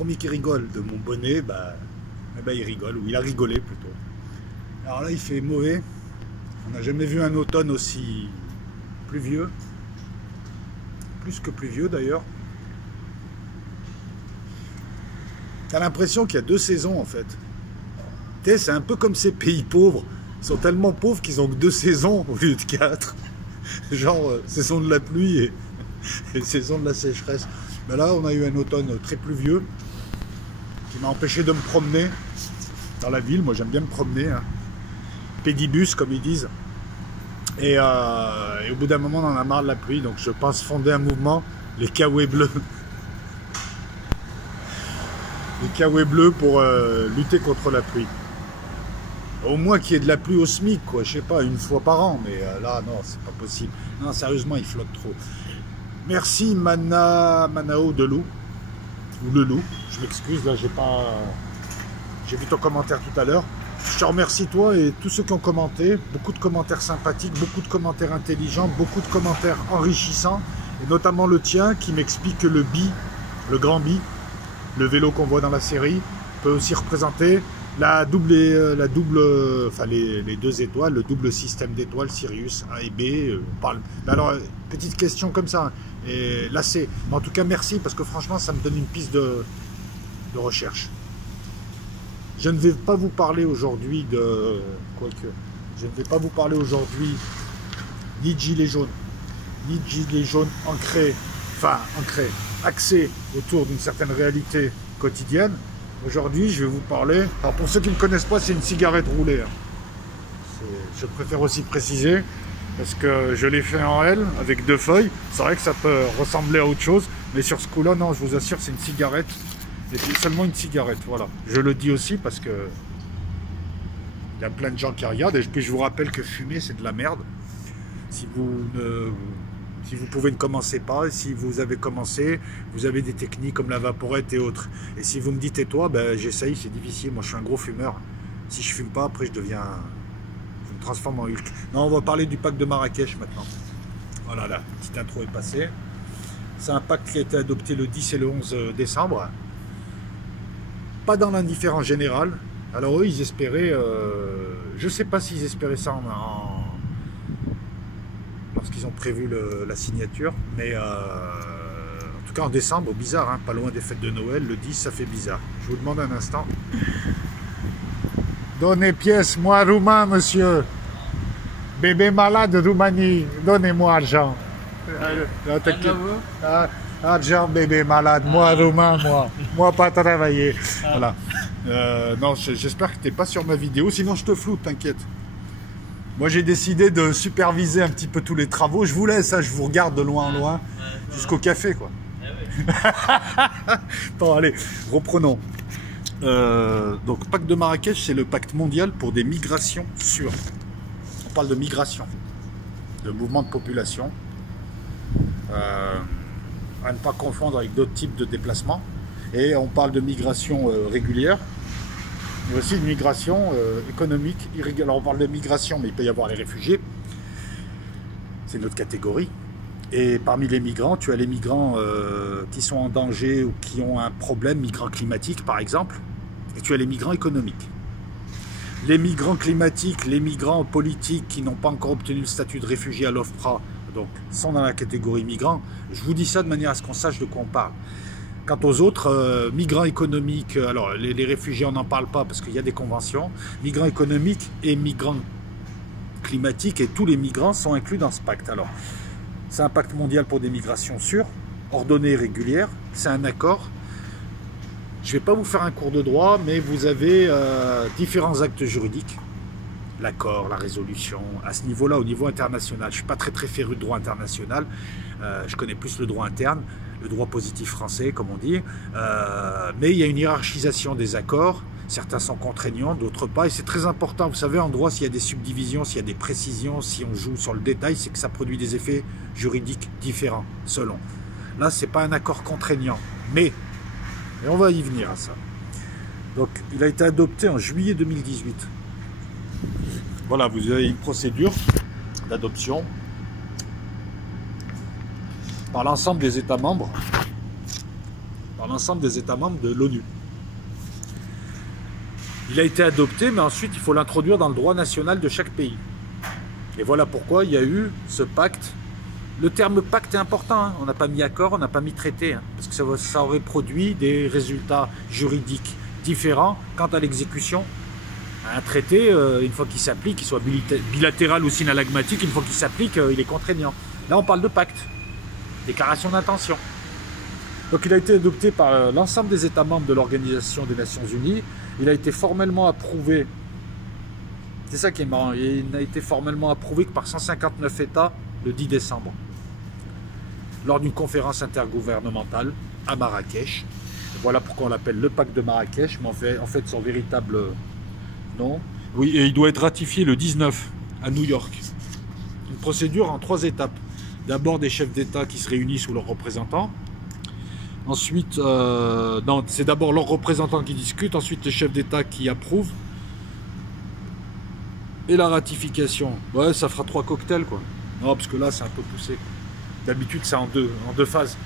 premier qui rigole de mon bonnet, bah, eh ben, il rigole, ou il a rigolé plutôt. Alors là, il fait mauvais. On n'a jamais vu un automne aussi pluvieux. Plus que pluvieux d'ailleurs. T'as l'impression qu'il y a 2 saisons en fait. Tu sais, c'est un peu comme ces pays pauvres. Ils sont tellement pauvres qu'ils ont que 2 saisons au lieu de 4. Genre saison de la pluie et saison de la sécheresse. Mais là, on a eu un automne très pluvieux qui m'a empêché de me promener dans la ville. Moi, j'aime bien me promener. Hein. Pédibus, comme ils disent. Et au bout d'un moment, on en a marre de la pluie. Donc, je pense fonder un mouvement, les Kawaii bleus. Les Kawaii bleus pour lutter contre la pluie. Au moins qu'il y ait de la pluie au SMIC, quoi. Je sais pas, 1 fois par an. Mais là, non, c'est pas possible. Non, sérieusement, il flotte trop. Merci Manao de Loup. Ou le Loup. Je m'excuse, là, j'ai vu ton commentaire tout à l'heure. Je te remercie toi et tous ceux qui ont commenté. Beaucoup de commentaires sympathiques, beaucoup de commentaires intelligents, beaucoup de commentaires enrichissants. Et notamment le tien qui m'explique que le Bi, le grand Bi, le vélo qu'on voit dans la série, peut aussi représenter enfin les 2 étoiles, le double système d'étoiles, Sirius A et B. On parle. Alors, petite question comme ça, et là c'est. En tout cas, merci parce que franchement, ça me donne une piste de recherche. Je ne vais pas vous parler aujourd'hui de. Quoique. Je ne vais pas vous parler aujourd'hui ni de gilets jaunes, ni de gilets jaunes ancrés, axés autour d'une certaine réalité quotidienne. Aujourd'hui, je vais vous parler. Alors, pour ceux qui ne connaissent pas, c'est une cigarette roulée. Hein. Je préfère aussi préciser, parce que je l'ai fait en L, avec 2 feuilles. C'est vrai que ça peut ressembler à autre chose, mais sur ce coup-là, non, je vous assure, c'est une cigarette. Et c'est seulement une cigarette, voilà. Je le dis aussi parce que il y a plein de gens qui regardent. Et puis, je vous rappelle que fumer, c'est de la merde. Si vous pouvez ne commencez pas, et si vous avez commencé, vous avez des techniques comme la vaporette et autres. Et si vous me dites et toi, ben, j'essaye, c'est difficile, moi je suis un gros fumeur. Si je fume pas, après je me transforme en Hulk. Non, on va parler du pacte de Marrakech maintenant. Voilà, la petite intro est passée. C'est un pacte qui a été adopté le 10 et le 11 décembre. Pas dans l'indifférence générale. Alors eux, ils espéraient, je sais pas s'ils espéraient ça lorsqu'ils ont prévu la signature, mais en tout cas en décembre, bizarre, hein, pas loin des fêtes de Noël, le 10 ça fait bizarre. Je vous demande un instant. Donnez pièce, moi roumain monsieur, bébé malade de Roumanie, donnez-moi argent. Argent bébé malade, moi roumain, moi pas travailler. Voilà. Non, j'espère que tu n'es pas sur ma vidéo, sinon je te floute, t'inquiète. Moi, j'ai décidé de superviser un petit peu tous les travaux. Je vous laisse, hein, je vous regarde de loin en loin, jusqu'au café, quoi. Bon, allez, reprenons. Donc, pacte de Marrakech, c'est le pacte mondial pour des migrations sûres. On parle de migration, de mouvement de population, à ne pas confondre avec d'autres types de déplacements. Et on parle de migration régulière. Il y a aussi une migration économique irrégulière. Alors on parle de migration, mais il peut y avoir les réfugiés. C'est une autre catégorie. Et parmi les migrants, tu as les migrants qui sont en danger ou qui ont un problème, migrants climatiques par exemple. Et tu as les migrants économiques. Les migrants climatiques, les migrants politiques qui n'ont pas encore obtenu le statut de réfugié à l'OFPRA, donc sont dans la catégorie migrants. Je vous dis ça de manière à ce qu'on sache de quoi on parle. Quant aux autres, migrants économiques, alors les réfugiés on n'en parle pas parce qu'il y a des conventions, migrants économiques et migrants climatiques et tous les migrants sont inclus dans ce pacte. Alors, c'est un pacte mondial pour des migrations sûres, ordonnées et régulières, c'est un accord. Je ne vais pas vous faire un cours de droit, mais vous avez différents actes juridiques, l'accord, la résolution, à ce niveau-là, au niveau international. Je ne suis pas très féru de droit international, je connais plus le droit interne, le droit positif français, comme on dit, mais il y a une hiérarchisation des accords, certains sont contraignants, d'autres pas, et c'est très important, vous savez, en droit, s'il y a des subdivisions, s'il y a des précisions, si on joue sur le détail, c'est que ça produit des effets juridiques différents, selon. Là, ce n'est pas un accord contraignant, mais, et on va y venir à ça. Donc, il a été adopté en juillet 2018. Voilà, vous avez une procédure d'adoption par l'ensemble des États membres. par l'ensemble des États membres de l'ONU. Il a été adopté, mais ensuite il faut l'introduire dans le droit national de chaque pays. Et voilà pourquoi il y a eu ce pacte. Le terme pacte est important, hein. On n'a pas mis accord, on n'a pas mis traité, hein, parce que ça aurait produit des résultats juridiques différents quant à l'exécution. Un traité, une fois qu'il s'applique, qu'il soit bilatéral ou synalagmatique, une fois qu'il s'applique, il est contraignant. Là, on parle de pacte, déclaration d'intention. Donc, il a été adopté par l'ensemble des États membres de l'Organisation des Nations Unies. Il a été formellement approuvé. C'est ça qui est marrant. Il n'a été formellement approuvé que par 159 États le 10 décembre, lors d'une conférence intergouvernementale à Marrakech. Voilà pourquoi on l'appelle le pacte de Marrakech, mais en fait son véritable nom. Oui, et il doit être ratifié le 19 à New York. Une procédure en 3 étapes. D'abord des chefs d'État qui se réunissent ou leurs représentants. Ensuite, non, c'est d'abord leurs représentants qui discutent, ensuite les chefs d'État qui approuvent. Et la ratification. Ouais, ça fera 3 cocktails, quoi. Non, parce que là, c'est un peu poussé. D'habitude, c'est en deux phases.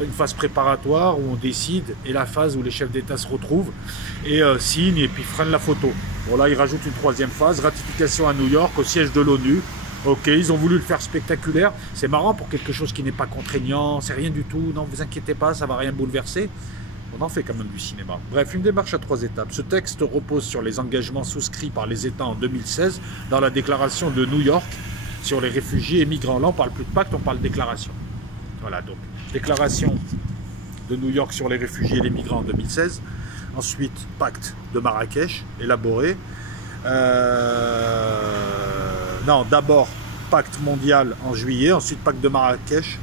Une phase préparatoire où on décide et la phase où les chefs d'État se retrouvent et signent et puis freinent la photo. Bon, là, ils rajoutent une 3e phase, ratification à New York, au siège de l'ONU. Ok, ils ont voulu le faire spectaculaire. C'est marrant pour quelque chose qui n'est pas contraignant, c'est rien du tout. Non, vous inquiétez pas, ça va rien bouleverser. On en fait quand même du cinéma. Bref, une démarche à 3 étapes. Ce texte repose sur les engagements souscrits par les États en 2016 dans la déclaration de New York sur les réfugiés et migrants. Là, on parle plus de pacte, on parle de déclaration. Voilà, donc, déclaration de New York sur les réfugiés et les migrants en 2016. Ensuite, pacte de Marrakech, élaboré. Non, d'abord, pacte mondial en juillet. Ensuite, pacte de Marrakech,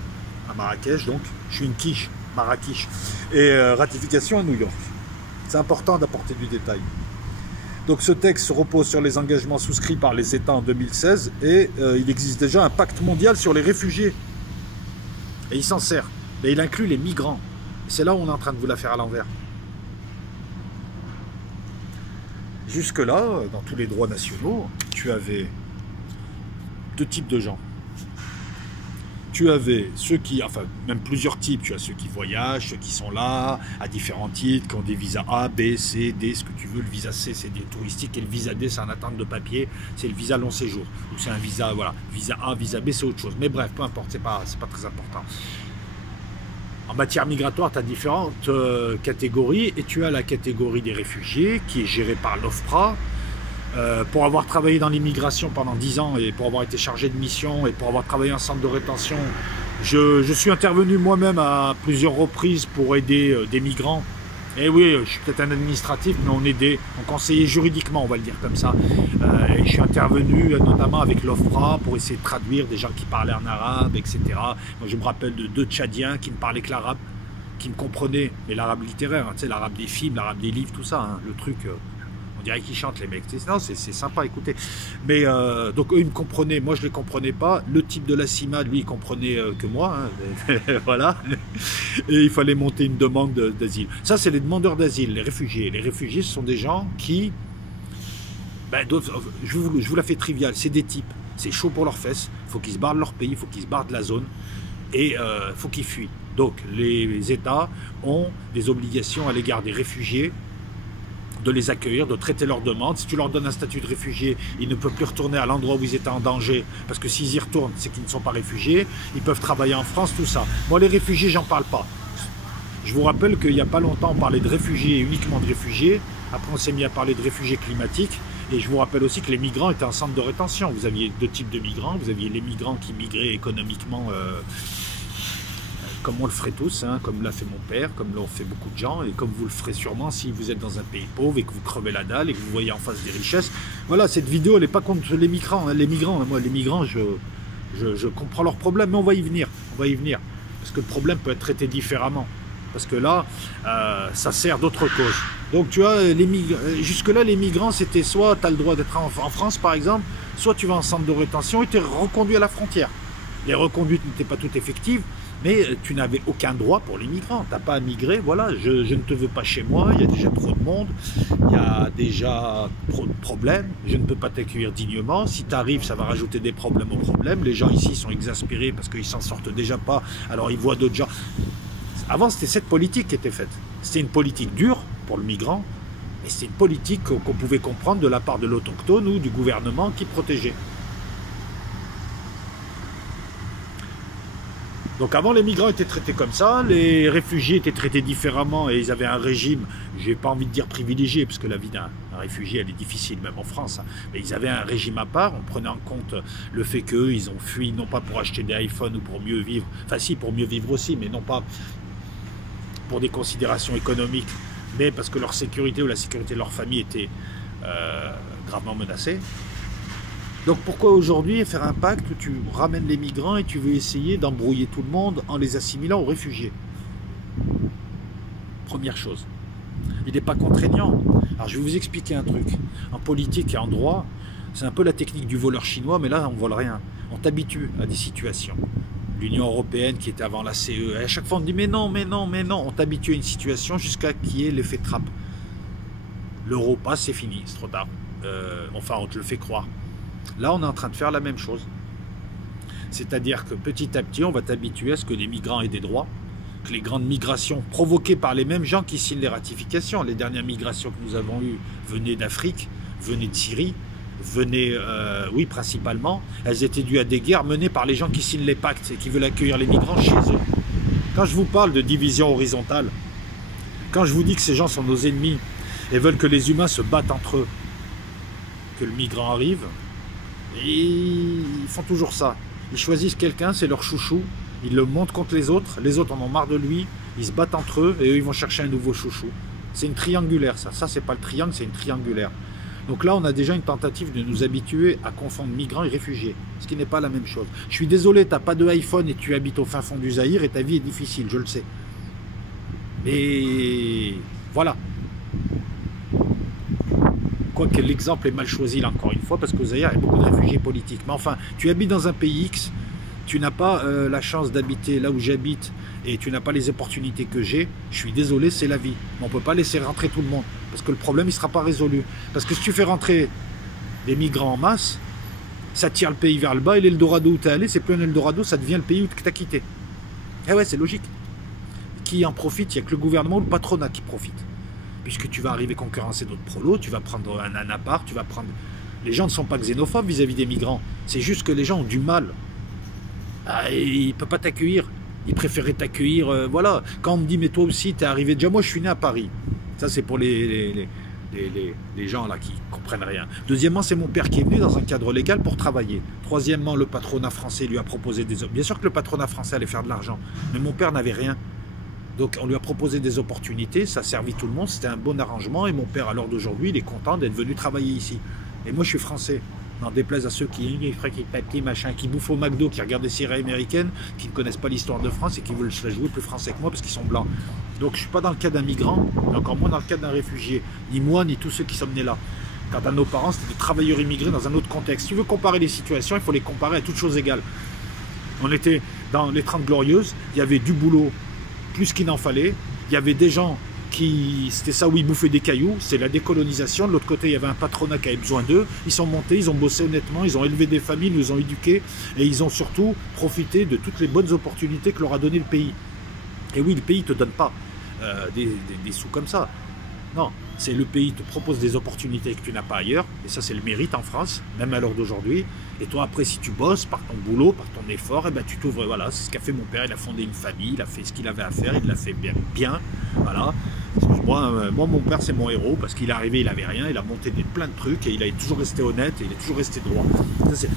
à Marrakech, donc, je suis une quiche, Marrakech. Et ratification à New York. C'est important d'apporter du détail. Donc ce texte repose sur les engagements souscrits par les États en 2016 et il existe déjà un pacte mondial sur les réfugiés. Et il s'en sert. Mais il inclut les migrants. C'est là où on est en train de vous la faire à l'envers. Jusque-là, dans tous les droits nationaux, tu avais 2 types de gens. Tu avais ceux qui, enfin même plusieurs types, tu as ceux qui voyagent, ceux qui sont là, à différents titres, qui ont des visas A, B, C, D, ce que tu veux. Le visa C, c'est des touristiques, et le visa D, c'est en attente de papier, c'est le visa long séjour. Ou c'est un visa, voilà, visa A, visa B, c'est autre chose. Mais bref, peu importe, c'est pas très important. En matière migratoire, tu as différentes catégories, et tu as la catégorie des réfugiés, qui est gérée par l'OFPRA. Pour avoir travaillé dans l'immigration pendant 10 ans et pour avoir été chargé de mission et pour avoir travaillé en centre de rétention, je suis intervenu moi-même à plusieurs reprises pour aider des migrants. Et oui, je suis peut-être un administratif, mais on conseillait juridiquement, on va le dire comme ça. Et je suis intervenu notamment avec l'OFPRA pour essayer de traduire des gens qui parlaient en arabe, etc. Moi, je me rappelle de 2 Tchadiens qui ne parlaient que l'arabe, qui me comprenaient, mais l'arabe littéraire, hein, tu sais, l'arabe des films, l'arabe des livres, tout ça, hein, le truc... On dirait qu'ils chantent les mecs, non, c'est sympa à écouter. Mais donc eux ils me comprenaient, moi je les comprenais pas. Le type de la CIMA, lui il comprenait que moi, hein. Voilà. Et il fallait monter une demande d'asile. Ça c'est les demandeurs d'asile, les réfugiés. Les réfugiés ce sont des gens qui, ben, je vous la fais triviale, c'est des types, c'est chaud pour leurs fesses, il faut qu'ils se barrent de leur pays, il faut qu'ils se barrent de la zone et il faut qu'ils fuient. Donc les États ont des obligations à l'égard des réfugiés, de les accueillir, de traiter leurs demandes. Si tu leur donnes un statut de réfugié, ils ne peuvent plus retourner à l'endroit où ils étaient en danger, parce que s'ils y retournent, c'est qu'ils ne sont pas réfugiés. Ils peuvent travailler en France, tout ça. Moi, les réfugiés, j'en parle pas. Je vous rappelle qu'il n'y a pas longtemps, on parlait de réfugiés, uniquement de réfugiés. Après, on s'est mis à parler de réfugiés climatiques. Et je vous rappelle aussi que les migrants étaient en centre de rétention. Vous aviez 2 types de migrants. Vous aviez les migrants qui migraient économiquement... comme on le ferait tous, hein, comme l'a fait mon père, comme l'ont fait beaucoup de gens, et comme vous le ferez sûrement si vous êtes dans un pays pauvre et que vous crevez la dalle et que vous voyez en face des richesses. Voilà, cette vidéo, elle n'est pas contre les migrants. Hein, les migrants, moi, les migrants, je comprends leurs problèmes, mais on va y venir. Parce que le problème peut être traité différemment. Parce que là, ça sert d'autres causes. Donc, tu vois, jusque-là, les migrants, c'était soit tu as le droit d'être en France, par exemple, soit tu vas en centre de rétention et tu es reconduit à la frontière. Les reconduites n'étaient pas toutes effectives, mais tu n'avais aucun droit pour les migrants. Tu n'as pas à migrer, voilà, je ne te veux pas chez moi, il y a déjà trop de monde, il y a déjà trop de problèmes, je ne peux pas t'accueillir dignement. Si tu arrives, ça va rajouter des problèmes aux problèmes. Les gens ici sont exaspérés parce qu'ils s'en sortent déjà pas, alors ils voient d'autres gens. Avant, c'était cette politique qui était faite. C'était une politique dure pour le migrant, et c'était une politique qu'on pouvait comprendre de la part de l'autochtone ou du gouvernement qui protégeait. Donc avant, les migrants étaient traités comme ça, les réfugiés étaient traités différemment et ils avaient un régime, j'ai pas envie de dire privilégié, parce que la vie d'un réfugié, elle est difficile, même en France, hein, mais ils avaient un régime à part, on prenait en compte le fait qu'eux, ils ont fui, non pas pour acheter des iPhones ou pour mieux vivre, enfin si, pour mieux vivre aussi, mais non pas pour des considérations économiques, mais parce que leur sécurité ou la sécurité de leur famille était gravement menacée. Donc pourquoi aujourd'hui faire un pacte où tu ramènes les migrants et tu veux essayer d'embrouiller tout le monde en les assimilant aux réfugiés? Première chose. Il n'est pas contraignant. Alors je vais vous expliquer un truc. En politique et en droit, c'est un peu la technique du voleur chinois, mais là on ne vole rien. On t'habitue à des situations. L'Union européenne qui était avant la CE, à chaque fois on dit mais non, mais non, mais non. On t'habitue à une situation jusqu'à qu'il y ait l'effet trappe. L'euro passe, c'est fini, c'est trop tard. Enfin on te le fait croire. Là, on est en train de faire la même chose. C'est-à-dire que petit à petit, on va t'habituer à ce que les migrants aient des droits, que les grandes migrations provoquées par les mêmes gens qui signent les ratifications, les dernières migrations que nous avons eues venaient d'Afrique, venaient de Syrie, venaient, oui, principalement, elles étaient dues à des guerres menées par les gens qui signent les pactes et qui veulent accueillir les migrants chez eux. Quand je vous parle de division horizontale, quand je vous dis que ces gens sont nos ennemis et veulent que les humains se battent entre eux, que le migrant arrive, et ils font toujours ça. Ils choisissent quelqu'un, c'est leur chouchou, ils le montent contre les autres en ont marre de lui, ils se battent entre eux et eux ils vont chercher un nouveau chouchou. C'est une triangulaire ça, c'est pas le triangle, c'est une triangulaire. Donc là on a déjà une tentative de nous habituer à confondre migrants et réfugiés, ce qui n'est pas la même chose. Je suis désolé, t'as pas de iPhone et tu habites au fin fond du Zaïre et ta vie est difficile, je le sais. Mais voilà. Quoique l'exemple est mal choisi là encore une fois, parce qu'au Zaïre, il y a beaucoup de réfugiés politiques. Mais enfin, tu habites dans un pays X, tu n'as pas la chance d'habiter là où j'habite, et tu n'as pas les opportunités que j'ai, je suis désolé, c'est la vie. Mais on ne peut pas laisser rentrer tout le monde, parce que le problème, il ne sera pas résolu. Parce que si tu fais rentrer des migrants en masse, ça tire le pays vers le bas, et l'Eldorado où tu es allé, c'est plus un Eldorado, ça devient le pays où tu as quitté. Eh ouais, c'est logique. Qui en profite? Il n'y a que le gouvernement ou le patronat qui profite. Puisque tu vas arriver concurrencer d'autres prolos, tu vas prendre un appart, tu vas prendre... Les gens ne sont pas xénophobes vis-à-vis des migrants. C'est juste que les gens ont du mal. Ah, ils ne peuvent pas t'accueillir. Ils préféraient t'accueillir, voilà. Quand on me dit, mais toi aussi, t'es arrivé... Déjà, moi, je suis né à Paris. Ça, c'est pour les gens là qui comprennent rien. Deuxièmement, c'est mon père qui est venu dans un cadre légal pour travailler. Troisièmement, le patronat français lui a proposé des... Bien sûr que le patronat français allait faire de l'argent, mais mon père n'avait rien. Donc on lui a proposé des opportunités, ça a servi tout le monde, c'était un bon arrangement et mon père à l'heure d'aujourd'hui il est content d'être venu travailler ici. Et moi je suis français, n'en déplaise à ceux qui papier machin, qui bouffent au McDo, qui regardent des séries américaines, qui ne connaissent pas l'histoire de France et qui veulent se la jouer plus français que moi parce qu'ils sont blancs. Donc je ne suis pas dans le cas d'un migrant, et encore moins dans le cas d'un réfugié, ni moi ni tous ceux qui sont nés là. Quant à nos parents, c'était des travailleurs immigrés dans un autre contexte. Si tu veux comparer les situations, il faut les comparer à toutes choses égales. On était dans les 30 Glorieuses, il y avait du boulot plus qu'il n'en fallait, il y avait des gens qui, c'était ça où ils bouffaient des cailloux, c'est la décolonisation, de l'autre côté il y avait un patronat qui avait besoin d'eux, ils sont montés, ils ont bossé honnêtement, ils ont élevé des familles, ils nous ont éduqués, et ils ont surtout profité de toutes les bonnes opportunités que leur a donné le pays. Et oui, le pays ne te donne pas des sous comme ça, non, c'est le pays te propose des opportunités que tu n'as pas ailleurs, et ça c'est le mérite en France, même à l'heure d'aujourd'hui. Et toi après si tu bosses par ton boulot, par ton effort, et ben tu t'ouvres, voilà, c'est ce qu'a fait mon père, il a fondé une famille, il a fait ce qu'il avait à faire, il l'a fait bien, voilà. Moi mon père c'est mon héros, parce qu'il est arrivé, il avait rien, il a monté plein de trucs, et il a toujours resté honnête, et il est toujours resté droit.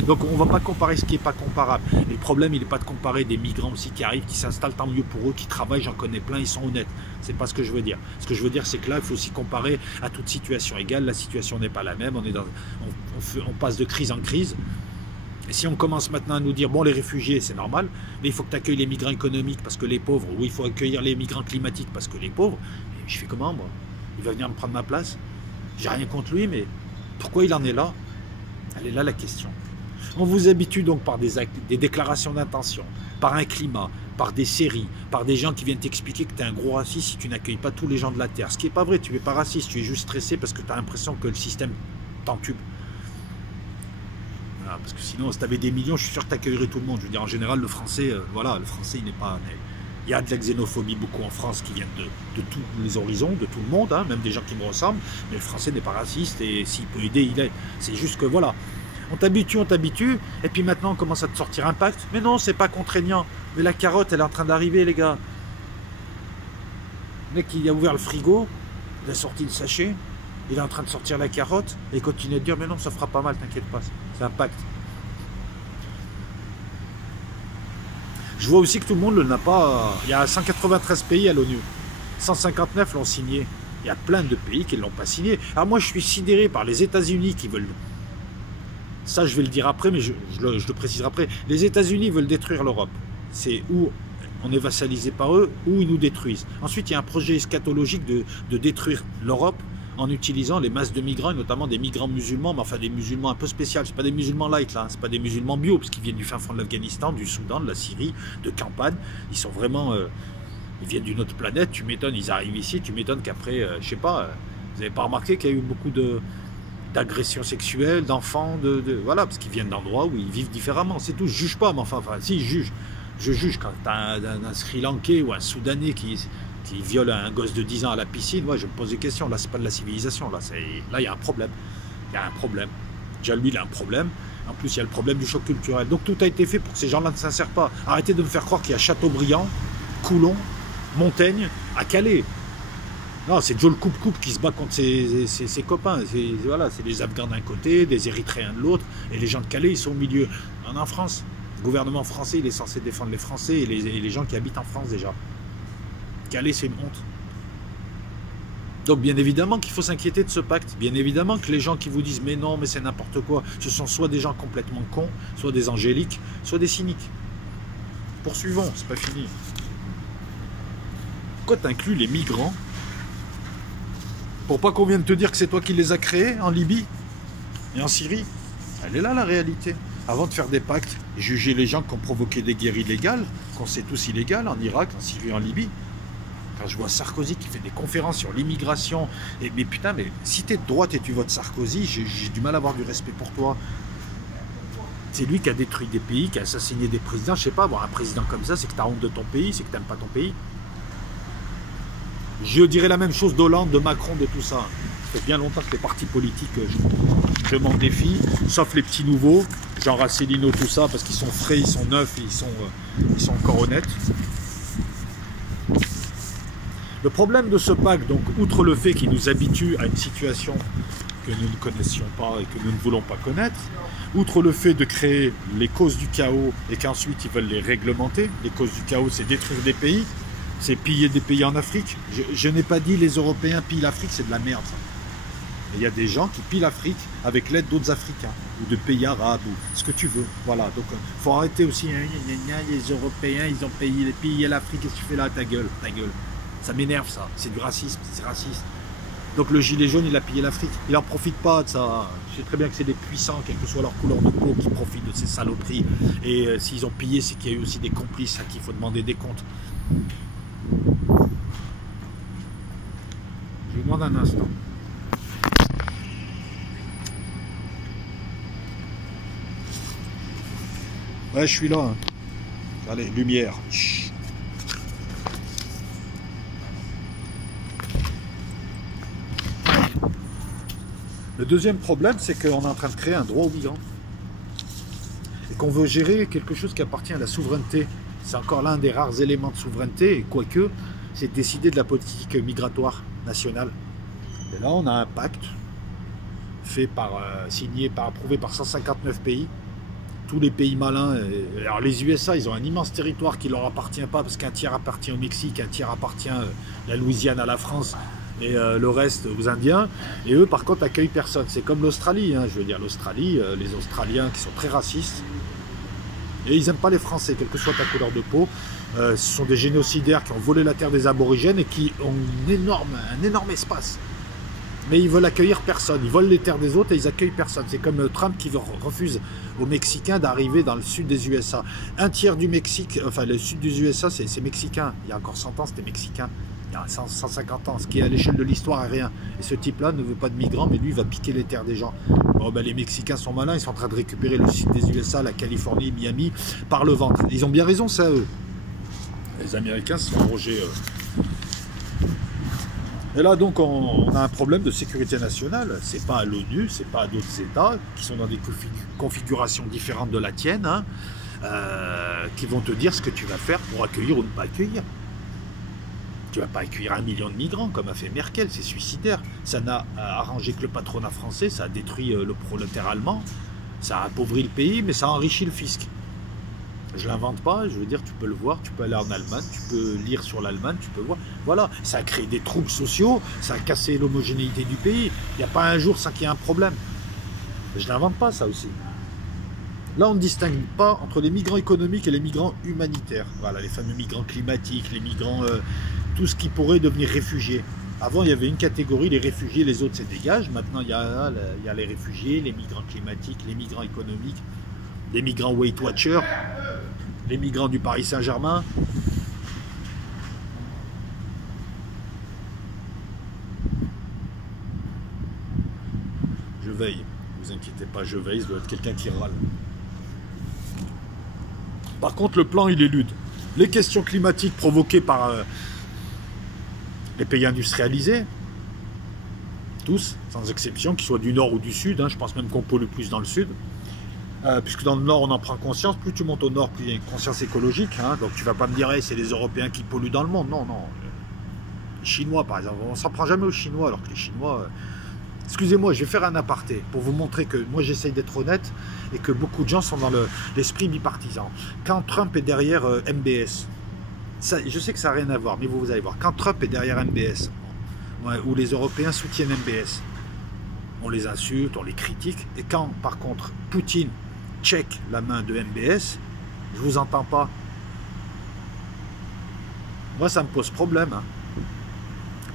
Donc on ne va pas comparer ce qui n'est pas comparable. Et le problème il n'est pas de comparer des migrants aussi qui arrivent, qui s'installent, tant mieux pour eux, qui travaillent, j'en connais plein, ils sont honnêtes. C'est pas ce que je veux dire. Ce que je veux dire c'est que là il faut aussi comparer à toute situation égale, la situation n'est pas la même, on passe de crise en crise. Et si on commence maintenant à nous dire, bon les réfugiés c'est normal, mais il faut que tu accueilles les migrants économiques parce que les pauvres, ou il faut accueillir les migrants climatiques parce que les pauvres, et je fais comment moi? Il va venir me prendre ma place? J'ai rien contre lui, mais pourquoi il en est là? Elle est là la question. On vous habitue donc par des déclarations d'intention, par un climat, par des séries, par des gens qui viennent t'expliquer que tu es un gros raciste si tu n'accueilles pas tous les gens de la Terre. Ce qui n'est pas vrai, tu n'es pas raciste, tu es juste stressé parce que tu as l'impression que le système t'entube. Voilà, parce que sinon, si tu avais des millions, je suis sûr que tu accueillerais tout le monde. Je veux dire, en général, le français, voilà, le français, il Il y a de la xénophobie beaucoup en France qui vient de tous les horizons, de tout le monde, hein, même des gens qui me ressemblent. Mais le français n'est pas raciste et s'il peut aider, il est. C'est juste que voilà, on t'habitue, et puis maintenant on commence à te sortir un pacte. Mais non, c'est pas contraignant. Mais la carotte, elle est en train d'arriver, les gars. Le mec, il a ouvert le frigo, il a sorti le sachet, il est en train de sortir la carotte, et il continue de dire, mais non, ça fera pas mal, t'inquiète pas, c'est un pacte. Je vois aussi que tout le monde n'a pas... Il y a 193 pays à l'ONU, 159 l'ont signé. Il y a plein de pays qui ne l'ont pas signé. Alors moi, je suis sidéré par les États-Unis qui veulent... Ça, je vais le dire après, mais je le préciserai après. Les États-Unis veulent détruire l'Europe. C'est où on est vassalisé par eux, ou ils nous détruisent. Ensuite, il y a un projet eschatologique de détruire l'Europe en utilisant les masses de migrants, et notamment des migrants musulmans, mais enfin des musulmans un peu spéciaux. C'est pas des musulmans light, là, c'est pas des musulmans bio, parce qu'ils viennent du fin fond de l'Afghanistan, du Soudan, de la Syrie, de campagne. Ils sont vraiment... ils viennent d'une autre planète, tu m'étonnes, ils arrivent ici, tu m'étonnes qu'après, je sais pas, vous n'avez pas remarqué qu'il y a eu beaucoup d'agressions sexuelles, d'enfants, voilà, parce qu'ils viennent d'endroits où ils vivent différemment, c'est tout. Je juge pas, mais enfin si, je juge quand tu as un Sri Lankais ou un Soudanais qui viole un gosse de 10 ans à la piscine. Moi, je me pose des questions. Là, c'est pas de la civilisation. Là, il y a un problème. Il y a un problème. Déjà, lui, il a un problème. En plus, il y a le problème du choc culturel. Donc, tout a été fait pour que ces gens-là ne s'insèrent pas. Arrêtez de me faire croire qu'il y a Châteaubriand, Coulon, Montaigne à Calais. Non, c'est Joe le coupe-coupe qui se bat contre ses copains. Voilà, c'est des Afghans d'un côté, des Érythréens de l'autre, et les gens de Calais, ils sont au milieu. En France, le gouvernement français, il est censé défendre les Français et les gens qui habitent en France déjà. Calais, c'est une honte. Donc, bien évidemment qu'il faut s'inquiéter de ce pacte. Bien évidemment que les gens qui vous disent « mais non, mais c'est n'importe quoi », ce sont soit des gens complètement cons, soit des angéliques, soit des cyniques. Poursuivons, c'est pas fini. Pourquoi t'inclus les migrants? Pour pas qu'on vienne te dire que c'est toi qui les as créés en Libye et en Syrie? Elle est là la réalité. Avant de faire des pactes, juger les gens qui ont provoqué des guerres illégales, qu'on sait tous illégales, en Irak, en Syrie, en Libye. Quand je vois Sarkozy qui fait des conférences sur l'immigration, mais putain, mais si t'es de droite et tu votes Sarkozy, j'ai du mal à avoir du respect pour toi. C'est lui qui a détruit des pays, qui a assassiné des présidents. Je sais pas, avoir un président comme ça, c'est que t'as honte de ton pays, c'est que t'aimes pas ton pays. Je dirais la même chose d'Hollande, de Macron, de tout ça. Ça fait bien longtemps que les partis politiques, je m'en défie, sauf les petits nouveaux, genre Asselineau, tout ça, parce qu'ils sont frais, ils sont neufs, ils sont encore honnêtes. Le problème de ce pacte, donc, outre le fait qu'il nous habitue à une situation que nous ne connaissions pas et que nous ne voulons pas connaître, outre le fait de créer les causes du chaos et qu'ensuite ils veulent les réglementer, les causes du chaos, c'est détruire des pays, c'est piller des pays en Afrique. Je n'ai pas dit les Européens pillent l'Afrique, c'est de la merde ça. Il y a des gens qui pillent l'Afrique avec l'aide d'autres Africains ou de pays arabes ou ce que tu veux. Voilà, donc il faut arrêter aussi. Les Européens, ils ont pillé l'Afrique. Qu'est-ce que tu fais là? Ta gueule, ta gueule. Ça m'énerve ça. C'est du racisme, c'est raciste. Donc le gilet jaune, il a pillé l'Afrique. Il n'en profite pas de ça. Je sais très bien que c'est des puissants, quelle que soit leur couleur de peau, qui profitent de ces saloperies. Et s'ils ont pillé, c'est qu'il y a eu aussi des complices à qui il faut demander des comptes. Je vous demande un instant. Ouais, je suis là. Hein. Allez, lumière. Chut. Le deuxième problème, c'est qu'on est en train de créer un droit aux migrants. Et qu'on veut gérer quelque chose qui appartient à la souveraineté. C'est encore l'un des rares éléments de souveraineté, et quoique, c'est décider de la politique migratoire nationale. Et là, on a un pacte fait signé, approuvé par 159 pays. Tous les pays malins. Alors les USA, ils ont un immense territoire qui ne leur appartient pas, parce qu'un tiers appartient au Mexique, un tiers appartient à la Louisiane, à la France, et le reste aux Indiens. Et eux, par contre, accueillent personne. C'est comme l'Australie, hein, je veux dire, l'Australie, les Australiens qui sont très racistes. Et ils n'aiment pas les Français, quelle que soit ta couleur de peau. Ce sont des génocidaires qui ont volé la terre des aborigènes et qui ont un énorme espace. Mais ils veulent accueillir personne. Ils volent les terres des autres et ils accueillent personne. C'est comme Trump qui refuse aux Mexicains d'arriver dans le sud des USA. Un tiers du Mexique, enfin le sud des USA, c'est mexicain. Il y a encore 100 ans, c'était mexicain. Il y a 150 ans, ce qui à l'échelle de l'histoire est rien. Et ce type-là ne veut pas de migrants, mais lui, il va piquer les terres des gens. Bon, ben, les Mexicains sont malins, ils sont en train de récupérer le sud des USA, la Californie, Miami, par le ventre. Ils ont bien raison, ça, eux. Les Américains se sont arrogés. Et là, donc, on a un problème de sécurité nationale. C'est pas à l'ONU, c'est pas à d'autres États qui sont dans des configurations différentes de la tienne, hein, qui vont te dire ce que tu vas faire pour accueillir ou ne pas accueillir. Tu vas pas accueillir 1 million de migrants comme a fait Merkel, c'est suicidaire. Ça n'a arrangé que le patronat français, ça a détruit le prolétaire allemand, ça a appauvri le pays, mais ça a enrichi le fisc. Je l'invente pas, je veux dire, tu peux le voir, tu peux aller en Allemagne, tu peux lire sur l'Allemagne, tu peux voir. Voilà, ça a créé des troubles sociaux, ça a cassé l'homogénéité du pays. Il n'y a pas un jour sans qu'il y ait un problème. Je l'invente pas, ça aussi. Là, on ne distingue pas entre les migrants économiques et les migrants humanitaires. Voilà, les fameux migrants climatiques, les migrants, tout ce qui pourrait devenir réfugiés. Avant, il y avait une catégorie, les réfugiés, les autres, c'est dégage. Maintenant, il y a les réfugiés, les migrants climatiques, les migrants économiques, les migrants Weight Watchers, les migrants du Paris Saint-Germain. Je veille, ne vous inquiétez pas, je veille, ça doit être quelqu'un qui râle. Par contre, le plan, il élude. Les questions climatiques provoquées par les pays industrialisés, tous, sans exception, qu'ils soient du nord ou du sud, hein, je pense même qu'on pollue plus dans le sud, puisque dans le nord, on en prend conscience, plus tu montes au nord, plus il y a une conscience écologique, hein, donc tu vas pas me dire, hey, c'est les Européens qui polluent dans le monde, non, non. Les Chinois, par exemple, on s'en prend jamais aux Chinois, alors que les Chinois... Excusez-moi, je vais faire un aparté pour vous montrer que moi j'essaye d'être honnête et que beaucoup de gens sont dans l'esprit bipartisan. Quand Trump est derrière MBS, ça, je sais que ça n'a rien à voir, mais vous allez voir, quand Trump est derrière MBS, où les Européens soutiennent MBS, on les insulte, on les critique, et quand par contre Poutine check la main de MBS, je vous entends pas. Moi ça me pose problème, hein.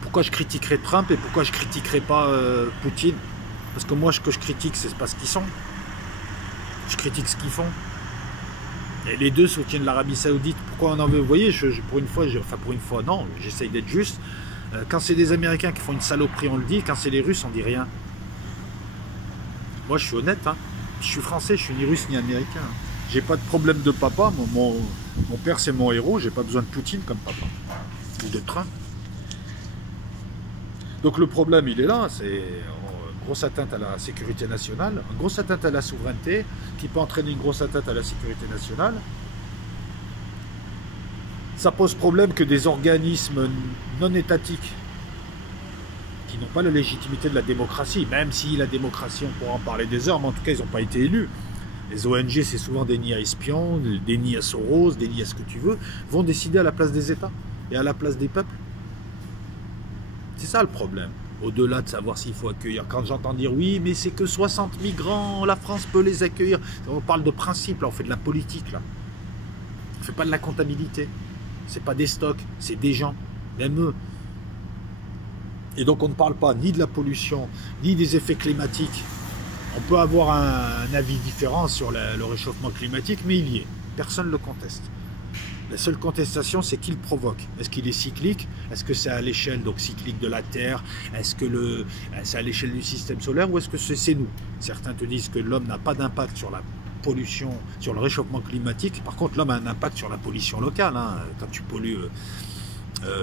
Pourquoi je critiquerais Trump et pourquoi je critiquerais pas Poutine? Parce que moi, ce que je critique, c'est pas ce qu'ils sont. Je critique ce qu'ils font. Et les deux soutiennent l'Arabie Saoudite. Pourquoi on en veut? Vous voyez, pour une fois, enfin pour une fois, non, j'essaye d'être juste. Quand c'est des Américains qui font une saloperie, on le dit. Quand c'est les Russes, on dit rien. Moi, je suis honnête. Hein. Je suis français, je suis ni russe ni américain. J'ai pas de problème de papa. Mon père, c'est mon héros. J'ai pas besoin de Poutine comme papa. Ou de Trump. Donc le problème, il est là, c'est une grosse atteinte à la sécurité nationale, une grosse atteinte à la souveraineté, qui peut entraîner une grosse atteinte à la sécurité nationale. Ça pose problème que des organismes non étatiques, qui n'ont pas la légitimité de la démocratie, même si la démocratie, on pourra en parler des heures, mais en tout cas, ils n'ont pas été élus. Les ONG, c'est souvent des nids à espions, des nids à Soros, des nids à ce que tu veux, vont décider à la place des États et à la place des peuples. C'est ça le problème, au-delà de savoir s'il faut accueillir. Quand j'entends dire oui, mais c'est que 60 migrants, la France peut les accueillir. On parle de principe, là, on fait de la politique, là. On ne fait pas de la comptabilité. C'est pas des stocks, c'est des gens, même eux. Et donc on ne parle pas ni de la pollution, ni des effets climatiques. On peut avoir un avis différent sur le réchauffement climatique, mais il y est. Personne ne le conteste. La seule contestation, c'est qui le provoque. Est-ce qu'il est cyclique? Est-ce que c'est à l'échelle donc cyclique de la Terre? Est-ce que c'est à l'échelle du système solaire? Ou est-ce que c'est nous? Certains te disent que l'homme n'a pas d'impact sur la pollution, sur le réchauffement climatique. Par contre, l'homme a un impact sur la pollution locale. Hein. Quand tu pollues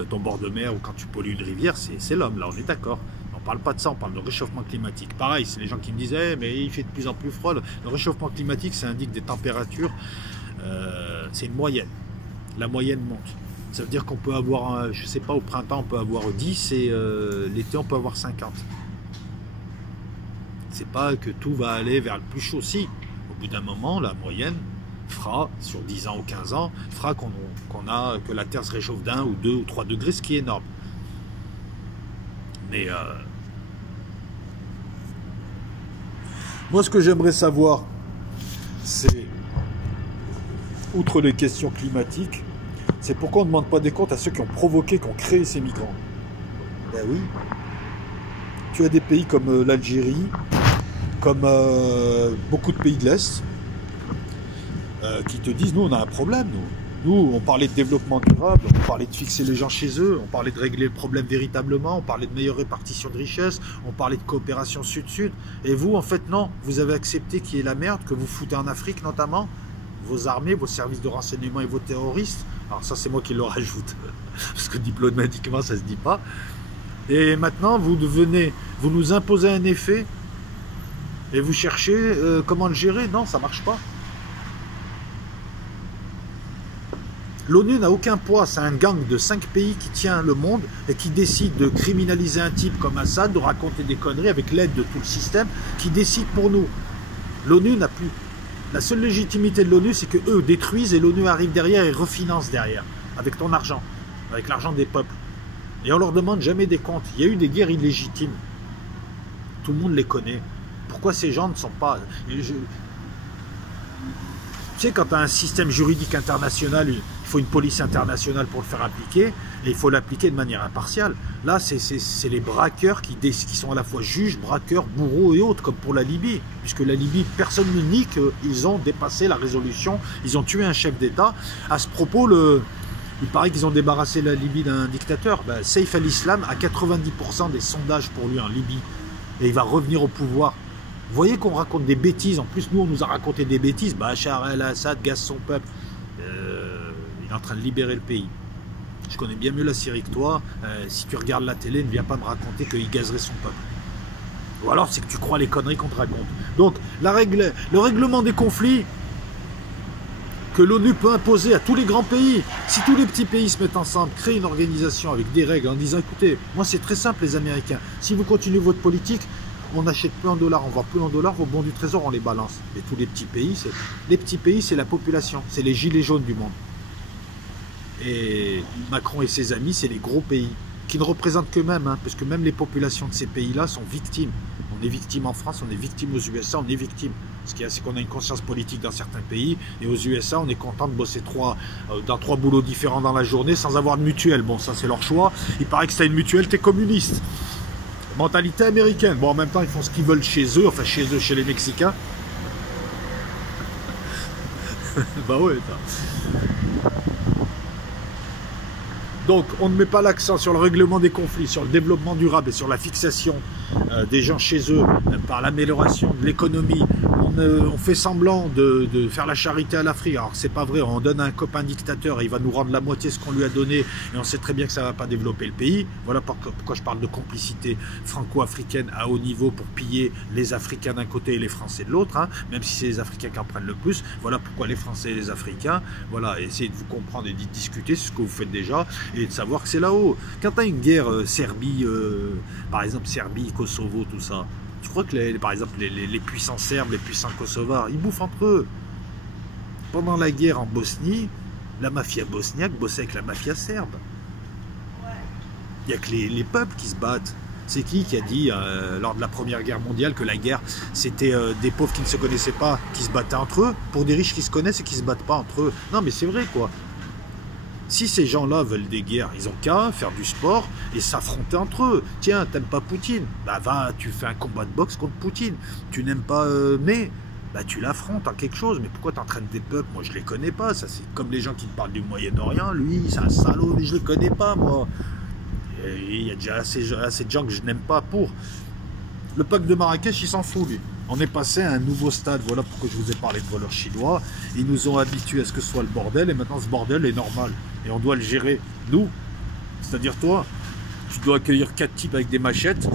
ton bord de mer ou quand tu pollues une rivière, c'est l'homme. Là, on est d'accord. On ne parle pas de ça, on parle de réchauffement climatique. Pareil, c'est les gens qui me disaient, mais il fait de plus en plus froid. Le réchauffement climatique, ça indique des températures. C'est une moyenne. La moyenne monte. Ça veut dire qu'on peut avoir, je sais pas, au printemps, on peut avoir 10 et l'été, on peut avoir 50. C'est pas que tout va aller vers le plus chaud. Si, au bout d'un moment, la moyenne fera, sur 10 ans ou 15 ans, fera que la Terre se réchauffe d'1 ou 2 ou 3 degrés, ce qui est énorme. Mais moi, ce que j'aimerais savoir, c'est, outre les questions climatiques, c'est pourquoi on ne demande pas des comptes à ceux qui ont provoqué, qui ont créé ces migrants. Ben oui. Tu as des pays comme l'Algérie, comme beaucoup de pays de l'Est, qui te disent, nous, on a un problème, nous. Nous, on parlait de développement durable, on parlait de fixer les gens chez eux, on parlait de régler le problème véritablement, on parlait de meilleure répartition de richesses, on parlait de coopération sud-sud. Et vous, en fait, non. Vous avez accepté qu'il y ait la merde, que vous foutez en Afrique notamment, vos armées, vos services de renseignement et vos terroristes, Alors ça, c'est moi qui le rajoute, parce que diplomatiquement, ça se dit pas. Et maintenant, vous nous imposez un effet, et vous cherchez comment le gérer. Non, ça marche pas. L'ONU n'a aucun poids, c'est un gang de 5 pays qui tient le monde et qui décide de criminaliser un type comme Assad, de raconter des conneries avec l'aide de tout le système, qui décide pour nous. L'ONU n'a plus... La seule légitimité de l'ONU, c'est que eux détruisent et l'ONU arrive derrière et refinance derrière, avec ton argent, avec l'argent des peuples. Et on leur demande jamais des comptes. Il y a eu des guerres illégitimes. Tout le monde les connaît. Pourquoi ces gens ne sont pas... Tu sais, quand tu as un système juridique international, il faut une police internationale pour le faire appliquer, et il faut l'appliquer de manière impartiale. Là, c'est les braqueurs qui sont à la fois juges, braqueurs, bourreaux et autres, comme pour la Libye. Puisque la Libye, personne ne nie qu'ils ont dépassé la résolution, ils ont tué un chef d'État. À ce propos, il paraît qu'ils ont débarrassé la Libye d'un dictateur. Ben, Saif al-Islam a 90% des sondages pour lui en Libye. Et il va revenir au pouvoir. Vous voyez qu'on raconte des bêtises. En plus, nous, on nous a raconté des bêtises. Bachar el-Assad gaze son peuple. Il est en train de libérer le pays. Je connais bien mieux la Syrie que toi. Si tu regardes la télé, ne viens pas me raconter qu'il gazerait son peuple. Ou alors, c'est que tu crois les conneries qu'on te raconte. Donc, le règlement des conflits que l'ONU peut imposer à tous les grands pays. Si tous les petits pays se mettent ensemble, créent une organisation avec des règles en disant, écoutez, moi, c'est très simple, les Américains. Si vous continuez votre politique, on n'achète plus en dollars, on vend plus en dollars, au bon du trésor, on les balance. Et tous les petits pays, c'est la population, c'est les gilets jaunes du monde. Et Macron et ses amis, c'est les gros pays, qui ne représentent qu'eux-mêmes, hein, parce que même les populations de ces pays-là sont victimes. On est victime en France, on est victime aux USA, on est victime. Ce qu'il y a, c'est qu'on a une conscience politique dans certains pays, et aux USA, on est content de bosser dans 3 boulots différents dans la journée sans avoir de mutuelle. Bon, ça c'est leur choix. Il paraît que si tu as une mutuelle, tu es communiste. Mentalité américaine. Bon, en même temps, ils font ce qu'ils veulent chez eux, enfin chez eux, chez les Mexicains. Bah ouais, donc, on ne met pas l'accent sur le règlement des conflits, sur le développement durable et sur la fixation des gens chez eux par l'amélioration de l'économie. On fait semblant de faire la charité à l'Afrique. Alors, c'est pas vrai. On donne à un copain dictateur et il va nous rendre la moitié de ce qu'on lui a donné. Et on sait très bien que ça ne va pas développer le pays. Voilà pourquoi je parle de complicité franco-africaine à haut niveau pour piller les Africains d'un côté et les Français de l'autre. Hein, même si c'est les Africains qui en prennent le plus. Voilà pourquoi les Français et les Africains. Voilà, essayez de vous comprendre et de discuter, c'est ce que vous faites déjà. Et de savoir que c'est là-haut. Quand tu as une guerre Serbie, par exemple Serbie, Kosovo, tout ça, tu crois que par exemple les puissants serbes, les puissants kosovars, ils bouffent entre eux. Pendant la guerre en Bosnie, la mafia bosniaque bossait avec la mafia serbe. Il n'y a que les peuples qui se battent. C'est qui a dit lors de la Première Guerre mondiale que la guerre c'était des pauvres qui ne se connaissaient pas, qui se battaient entre eux, pour des riches qui se connaissent et qui ne se battent pas entre eux. Non mais c'est vrai quoi. Si ces gens-là veulent des guerres, ils ont qu'à faire du sport et s'affronter entre eux. Tiens, t'aimes pas Poutine? Bah va, tu fais un combat de boxe contre Poutine. Tu n'aimes pas mais bah tu l'affrontes en quelque chose. Mais pourquoi t'entraînes des peuples? Moi je les connais pas. Ça c'est comme les gens qui te parlent du Moyen-Orient. Lui, c'est un salaud, mais je les connais pas moi. Il y a déjà assez de gens que je n'aime pas pour. Le peuple de Marrakech, il s'en fout lui. On est passé à un nouveau stade, voilà pourquoi je vous ai parlé de voleurs chinois. Ils nous ont habitués à ce que ce soit le bordel, et maintenant ce bordel est normal. Et on doit le gérer, nous. C'est-à-dire toi, tu dois accueillir 4 types avec des machettes,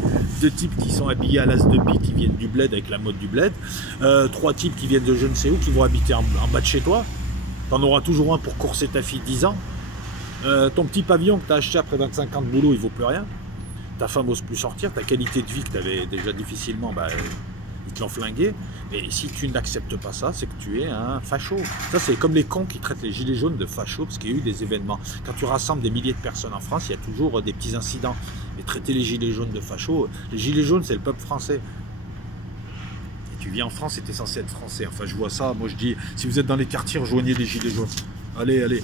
2 types qui sont habillés à l'as de pique, qui viennent du bled avec la mode du bled, 3 types qui viennent de je ne sais où, qui vont habiter en bas de chez toi. T'en auras toujours un pour courser ta fille 10 ans. Ton petit pavillon que tu as acheté après 25 ans de boulot, il vaut plus rien. Ta femme n'ose plus sortir, ta qualité de vie que tu avais déjà difficilement, bah, ils te l'ont flingué. Et si tu n'acceptes pas ça, c'est que tu es un facho. Ça, c'est comme les cons qui traitent les gilets jaunes de fachos, parce qu'il y a eu des événements. Quand tu rassembles des milliers de personnes en France, il y a toujours des petits incidents. Et traiter les gilets jaunes de fachos, les gilets jaunes, c'est le peuple français. Et tu viens en France et tu es censé être français. Enfin, je vois ça, moi je dis, si vous êtes dans les quartiers, rejoignez les gilets jaunes. Allez, allez,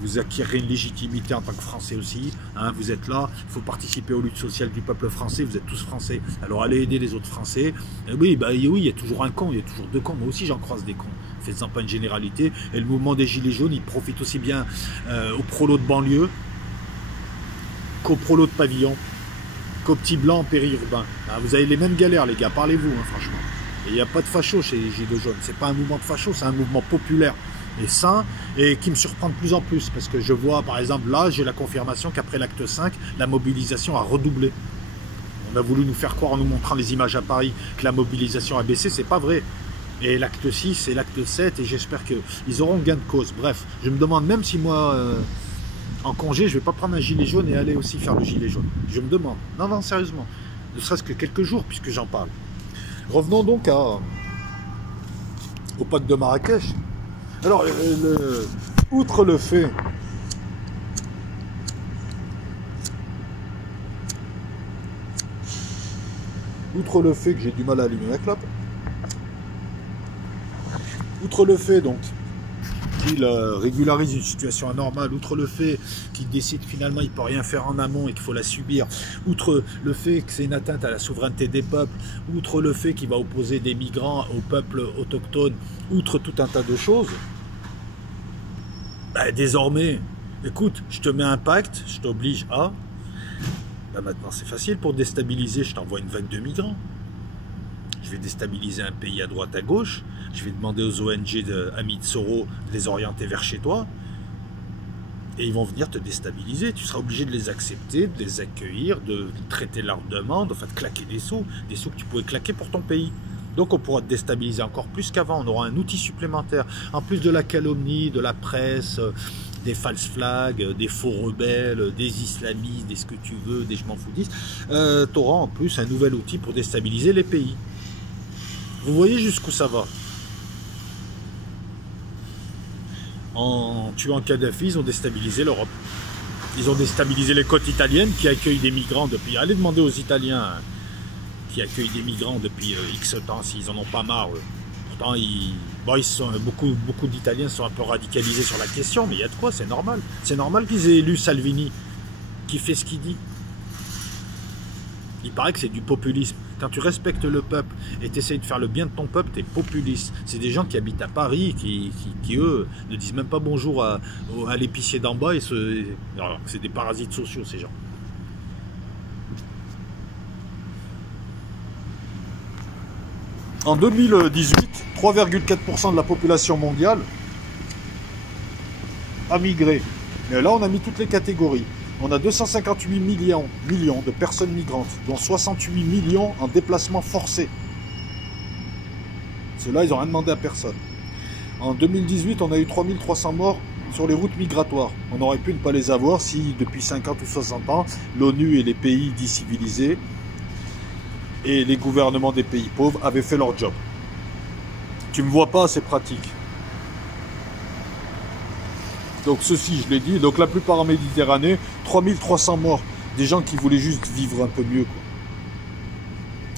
vous acquérez une légitimité en tant que Français aussi, hein, vous êtes là, il faut participer aux luttes sociales du peuple français, vous êtes tous Français, alors allez aider les autres Français. Et oui, bah, oui, il y a toujours un con, il y a toujours 2 cons, moi aussi j'en croise des cons, faites-en pas une généralité, et le mouvement des Gilets jaunes, il profite aussi bien aux prolos de banlieue, qu'aux prolos de pavillon, qu'aux petits blancs périurbains. Ah, vous avez les mêmes galères les gars, parlez-vous hein, franchement. Et il n'y a pas de facho chez les Gilets jaunes, c'est pas un mouvement de facho, c'est un mouvement populaire. et sain, et qui me surprend de plus en plus, parce que je vois, par exemple, là, j'ai la confirmation qu'après l'acte 5, la mobilisation a redoublé. On a voulu nous faire croire en nous montrant les images à Paris que la mobilisation a baissé, c'est pas vrai. Et l'acte 6 et l'acte 7, et j'espère qu'ils auront gain de cause. Bref, je me demande même si moi, en congé, je vais pas prendre un gilet jaune et aller aussi faire le gilet jaune. Je me demande. Non, non, sérieusement. Ne serait-ce que quelques jours, puisque j'en parle. Revenons donc au pacte de Marrakech. Alors, outre le fait que j'ai du mal à allumer la clope, outre le fait donc qu'il régularise une situation anormale, outre le fait qu'il décide finalement il ne peut rien faire en amont et qu'il faut la subir, outre le fait que c'est une atteinte à la souveraineté des peuples, outre le fait qu'il va opposer des migrants aux peuples autochtones, outre tout un tas de choses, bah, désormais, écoute, je te mets un pacte, je t'oblige à... Bah, maintenant c'est facile pour déstabiliser, je t'envoie une vague de migrants. Je vais déstabiliser un pays à droite, à gauche. Je vais demander aux ONG amis de Soro de les orienter vers chez toi. Et ils vont venir te déstabiliser. Tu seras obligé de les accepter, de les accueillir, de traiter leurs demandes, enfin de claquer des sous que tu pouvais claquer pour ton pays. Donc on pourra te déstabiliser encore plus qu'avant. On aura un outil supplémentaire. En plus de la calomnie, de la presse, des false flags, des faux rebelles, des islamistes, des ce que tu veux, des je m'en foutistes, tu auras en plus un nouvel outil pour déstabiliser les pays. Vous voyez jusqu'où ça va. En tuant Kadhafi, ils ont déstabilisé l'Europe. Ils ont déstabilisé les côtes italiennes qui accueillent des migrants depuis... Allez demander aux Italiens qui accueillent des migrants depuis X temps s'ils en ont pas marre. Pourtant, beaucoup d'Italiens sont un peu radicalisés sur la question, mais il y a de quoi, c'est normal. C'est normal qu'ils aient élu Salvini, qui fait ce qu'il dit. Il paraît que c'est du populisme. Quand tu respectes le peuple et tu essayes de faire le bien de ton peuple, tu es populiste. C'est des gens qui habitent à Paris, qui eux, ne disent même pas bonjour à l'épicier d'en bas. C'est des parasites sociaux, ces gens. En 2018, 3,4% de la population mondiale a migré. Mais là, on a mis toutes les catégories. On a 258 millions de personnes migrantes, dont 68 millions en déplacement forcé. Ceux-là, ils n'ont rien demandé à personne. En 2018, on a eu 3300 morts sur les routes migratoires. On aurait pu ne pas les avoir si, depuis 50 ou 60 ans, l'ONU et les pays dits civilisés et les gouvernements des pays pauvres avaient fait leur job. Tu me vois pas, c'est pratique. Donc ceci, je l'ai dit, donc la plupart en Méditerranée, 3300 morts, des gens qui voulaient juste vivre un peu mieux.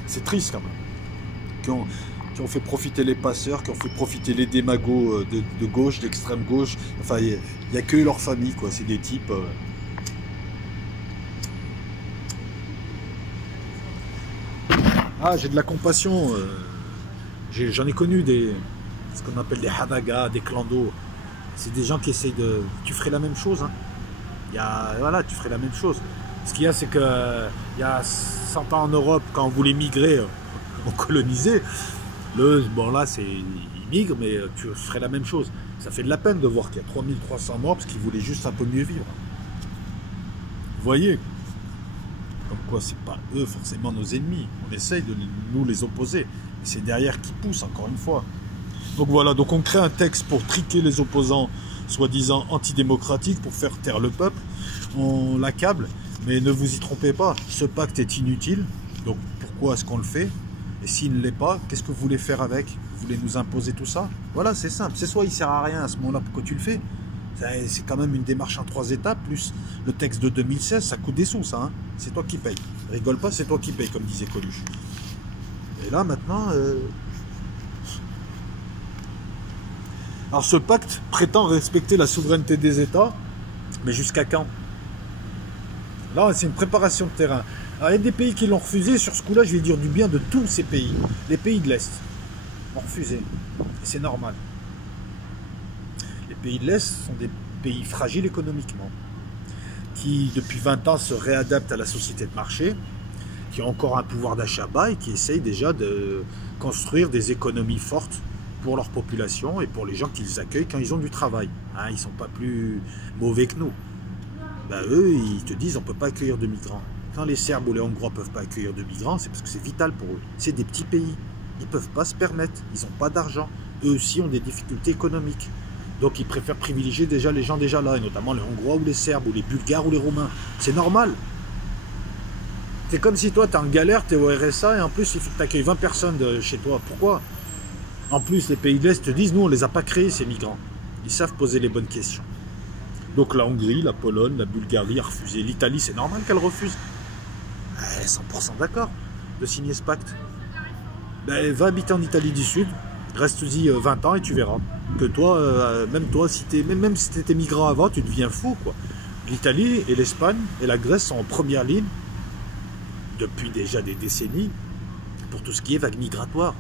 C'est triste quand même. Qui ont fait profiter les passeurs, qui ont fait profiter les démagos de gauche, d'extrême gauche. Enfin, il n'y a que leur famille, quoi. C'est des types... Ah, j'ai de la compassion. J'en ai connu ce qu'on appelle des hadagas, des clandos. C'est des gens qui essayent de... Tu ferais la même chose. Hein. Voilà, tu ferais la même chose. Ce qu'il y a, c'est que il y a 100 ans en Europe, quand on voulait migrer, on colonisait. Bon là, ils migrent, mais tu ferais la même chose. Ça fait de la peine de voir qu'il y a 3300 morts parce qu'ils voulaient juste un peu mieux vivre. Vous voyez? Comme quoi, c'est pas eux forcément nos ennemis. On essaye de nous les opposer. C'est derrière qui pousse, encore une fois. Donc voilà, donc on crée un texte pour triquer les opposants, soi-disant antidémocratiques, pour faire taire le peuple. On l'accable, mais ne vous y trompez pas, ce pacte est inutile. Donc pourquoi est-ce qu'on le fait? Et s'il ne l'est pas, qu'est-ce que vous voulez faire avec? Vous voulez nous imposer tout ça? Voilà, c'est simple. C'est soit il sert à rien à ce moment-là, pourquoi tu le fais? C'est quand même une démarche en 3 étapes, plus le texte de 2016, ça coûte des sous, ça. Hein, c'est toi qui payes. Rigole pas, c'est toi qui payes, comme disait Coluche. Et là, maintenant... Alors ce pacte prétend respecter la souveraineté des États, mais jusqu'à quand? Là, c'est une préparation de terrain. Alors, il y a des pays qui l'ont refusé. Sur ce coup-là, je vais dire du bien de tous ces pays. Les pays de l'Est l'ont refusé. Et c'est normal. Les pays de l'Est sont des pays fragiles économiquement, qui, depuis 20 ans, se réadaptent à la société de marché, qui ont encore un pouvoir d'achat bas et qui essayent déjà de construire des économies fortes pour leur population et pour les gens qu'ils accueillent quand ils ont du travail. Hein, ils ne sont pas plus mauvais que nous. Ben, eux, ils te disent on ne peut pas accueillir de migrants. Quand les Serbes ou les Hongrois ne peuvent pas accueillir de migrants, c'est parce que c'est vital pour eux. C'est des petits pays. Ils ne peuvent pas se permettre. Ils n'ont pas d'argent. Eux aussi ont des difficultés économiques. Donc ils préfèrent privilégier déjà les gens déjà là, et notamment les Hongrois ou les Serbes, ou les Bulgares ou les Roumains. C'est normal. C'est comme si toi, tu es en galère, tu es au RSA, et en plus, il faut que tu accueilles 20 personnes de chez toi. Pourquoi? En plus, les pays de l'Est te disent, nous, on ne les a pas créés, ces migrants. Ils savent poser les bonnes questions. Donc la Hongrie, la Pologne, la Bulgarie a refusé. L'Italie, c'est normal qu'elle refuse. 100% d'accord de signer ce pacte. Ben, va habiter en Italie du Sud, reste-y 20 ans et tu verras. Que toi, même toi, même si tu étais migrant avant, tu deviens fou, quoi. L'Italie et l'Espagne et la Grèce sont en première ligne depuis déjà des décennies pour tout ce qui est vague migratoire.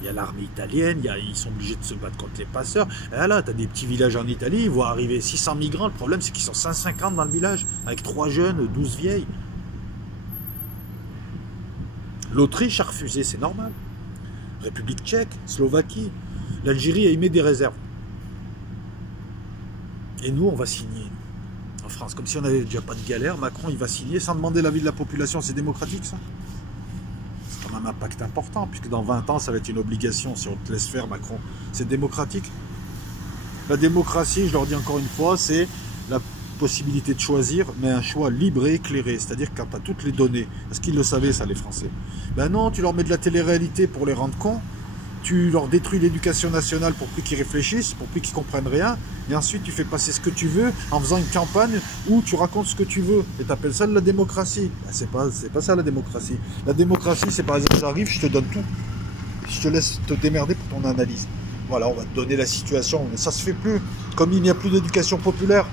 Il y a l'armée italienne, ils sont obligés de se battre contre les passeurs. Et là, tu as des petits villages en Italie, ils vont arriver 600 migrants. Le problème, c'est qu'ils sont 150 dans le village, avec 3 jeunes, 12 vieilles. L'Autriche a refusé, c'est normal. République tchèque, Slovaquie. L'Algérie a émis des réserves. Et nous, on va signer. En France, comme si on n'avait déjà pas de galère, Macron, il va signer sans demander l'avis de la population. C'est démocratique, ça? C'est quand même un pacte important, puisque dans 20 ans, ça va être une obligation si on te laisse faire, Macron. C'est démocratique. La démocratie, je leur dis encore une fois, c'est la possibilité de choisir, mais un choix libre et éclairé. C'est-à-dire quand tu as toutes les données. Est-ce qu'ils le savaient, ça, les Français? Ben non, tu leur mets de la télé-réalité pour les rendre cons. Tu leur détruis l'éducation nationale pour plus qu'ils réfléchissent, pour plus qu'ils comprennent rien. Et ensuite, tu fais passer ce que tu veux en faisant une campagne où tu racontes ce que tu veux. Et tu appelles ça de la démocratie. Ben, c'est pas ça, la démocratie. La démocratie, c'est par exemple, j'arrive, je te donne tout. Je te laisse te démerder pour ton analyse. Voilà, on va te donner la situation. Mais ça se fait plus. Comme il n'y a plus d'éducation populaire.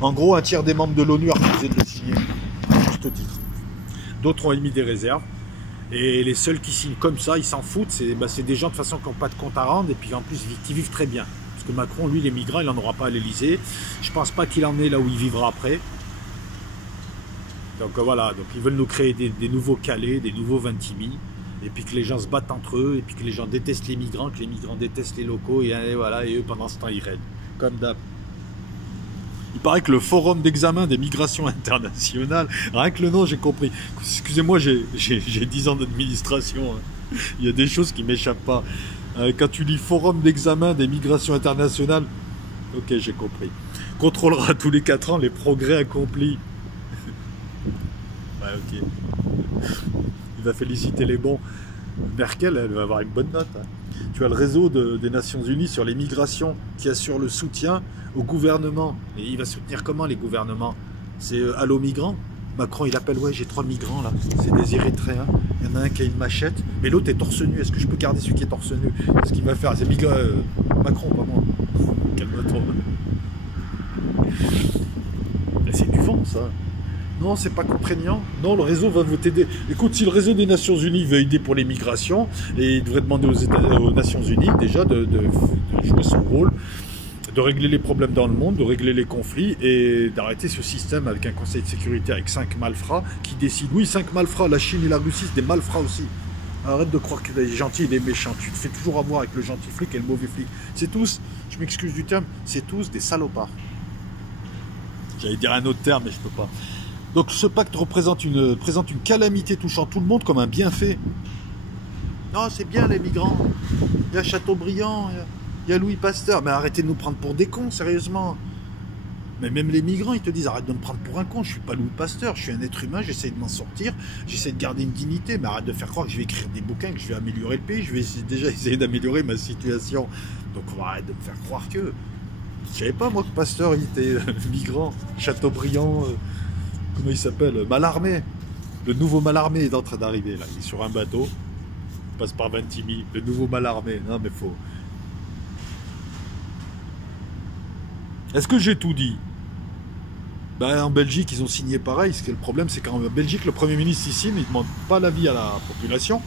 En gros, un tiers des membres de l'ONU a refusé de le signer. Juste au titre. D'autres ont émis des réserves. Et les seuls qui signent comme ça, ils s'en foutent. C'est des gens de toute façon qui n'ont pas de compte à rendre et puis en plus qui vivent très bien. Parce que Macron, lui, les migrants, il n'en aura pas à l'Elysée. Je ne pense pas qu'il en ait là où il vivra après. Donc voilà, donc ils veulent nous créer des nouveaux Calais, des nouveaux Vintimille. Et puis que les gens se battent entre eux, et puis que les gens détestent les migrants, que les migrants détestent les locaux, et voilà, et eux pendant ce temps ils raident. Comme d'hab. Il paraît que le forum d'examen des migrations internationales, rien que le nom j'ai compris. Excusez-moi, j'ai 10 ans d'administration, hein. Il y a des choses qui m'échappent pas. Quand tu lis forum d'examen des migrations internationales, ok, j'ai compris. Contrôlera tous les 4 ans les progrès accomplis. Ouais, ok. Il va féliciter les bons. Merkel, elle va avoir une bonne note, hein. Tu as le réseau des Nations Unies sur les migrations qui assure le soutien au gouvernement. Et il va soutenir comment les gouvernements? C'est Allo Migrants. Macron, il appelle, ouais, j'ai 3 migrants là. C'est des Érythréens. Il y en a un qui a une machette, mais l'autre est torse nu. Est-ce que je peux garder celui qui est torse nu? Ce qu'il va faire, c'est Macron, pas moi. Calme-toi. C'est du vent, ça. Non, c'est pas contraignant. Non, le réseau va vous t'aider. Écoute, si le réseau des Nations Unies veut aider pour les migrations, et il devrait demander aux Nations Unies déjà de jouer son rôle, de régler les problèmes dans le monde, de régler les conflits et d'arrêter ce système avec un conseil de sécurité avec 5 malfrats qui décident. Oui, 5 malfrats, la Chine et la Russie, c'est des malfrats aussi. Arrête de croire que les gentils et les méchants. Tu te fais toujours avoir avec le gentil flic et le mauvais flic. C'est tous, je m'excuse du terme, c'est tous des salopards. J'allais dire un autre terme, mais je peux pas. Donc ce pacte présente une calamité touchant tout le monde comme un bienfait. Non, c'est bien les migrants. Il y a Chateaubriand, il y a Louis Pasteur. Mais arrêtez de nous prendre pour des cons, sérieusement. Mais même les migrants, ils te disent, arrête de me prendre pour un con, je suis pas Louis Pasteur, je suis un être humain, j'essaie de m'en sortir, j'essaie de garder une dignité, mais arrête de faire croire que je vais écrire des bouquins, que je vais améliorer le pays, je vais déjà essayer d'améliorer ma situation. Donc arrête de me faire croire que... Je savais pas, moi, que Pasteur, il était migrant. Chateaubriand... Comment il s'appelle? Mallarmé. Le nouveau Mallarmé est en train d'arriver là. Il est sur un bateau. Il passe par Vintimille. Le nouveau Mallarmé. Non mais faut. Est-ce que j'ai tout dit? Ben, en Belgique, ils ont signé pareil. Le problème, c'est qu'en Belgique, le Premier ministre ici ne demande pas l'avis à la population.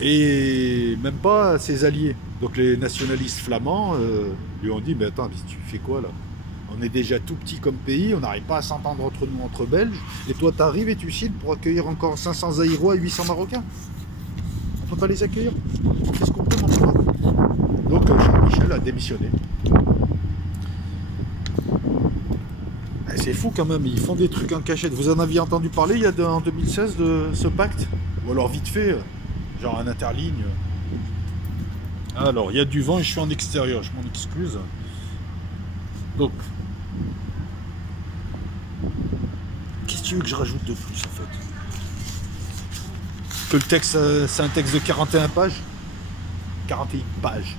Et même pas à ses alliés. Donc les nationalistes flamands lui ont dit, mais attends, tu fais quoi là? On est déjà tout petit comme pays, on n'arrive pas à s'entendre entre nous, entre Belges. Et toi, tu arrives et tu signes pour accueillir encore 500 Zaïrois et 800 Marocains. On peut pas les accueillir. On fait ce qu'on peut, mais on peut pas. Donc Charles Michel a démissionné. C'est fou quand même, ils font des trucs en cachette. Vous en aviez entendu parler en 2016 de ce pacte? Ou alors vite fait, genre un interligne. Alors, il y a du vent et je suis en extérieur, je m'en excuse. Donc, qu'est-ce que tu veux que je rajoute de plus en fait? Que le texte, c'est un texte de 41 pages? 41 pages.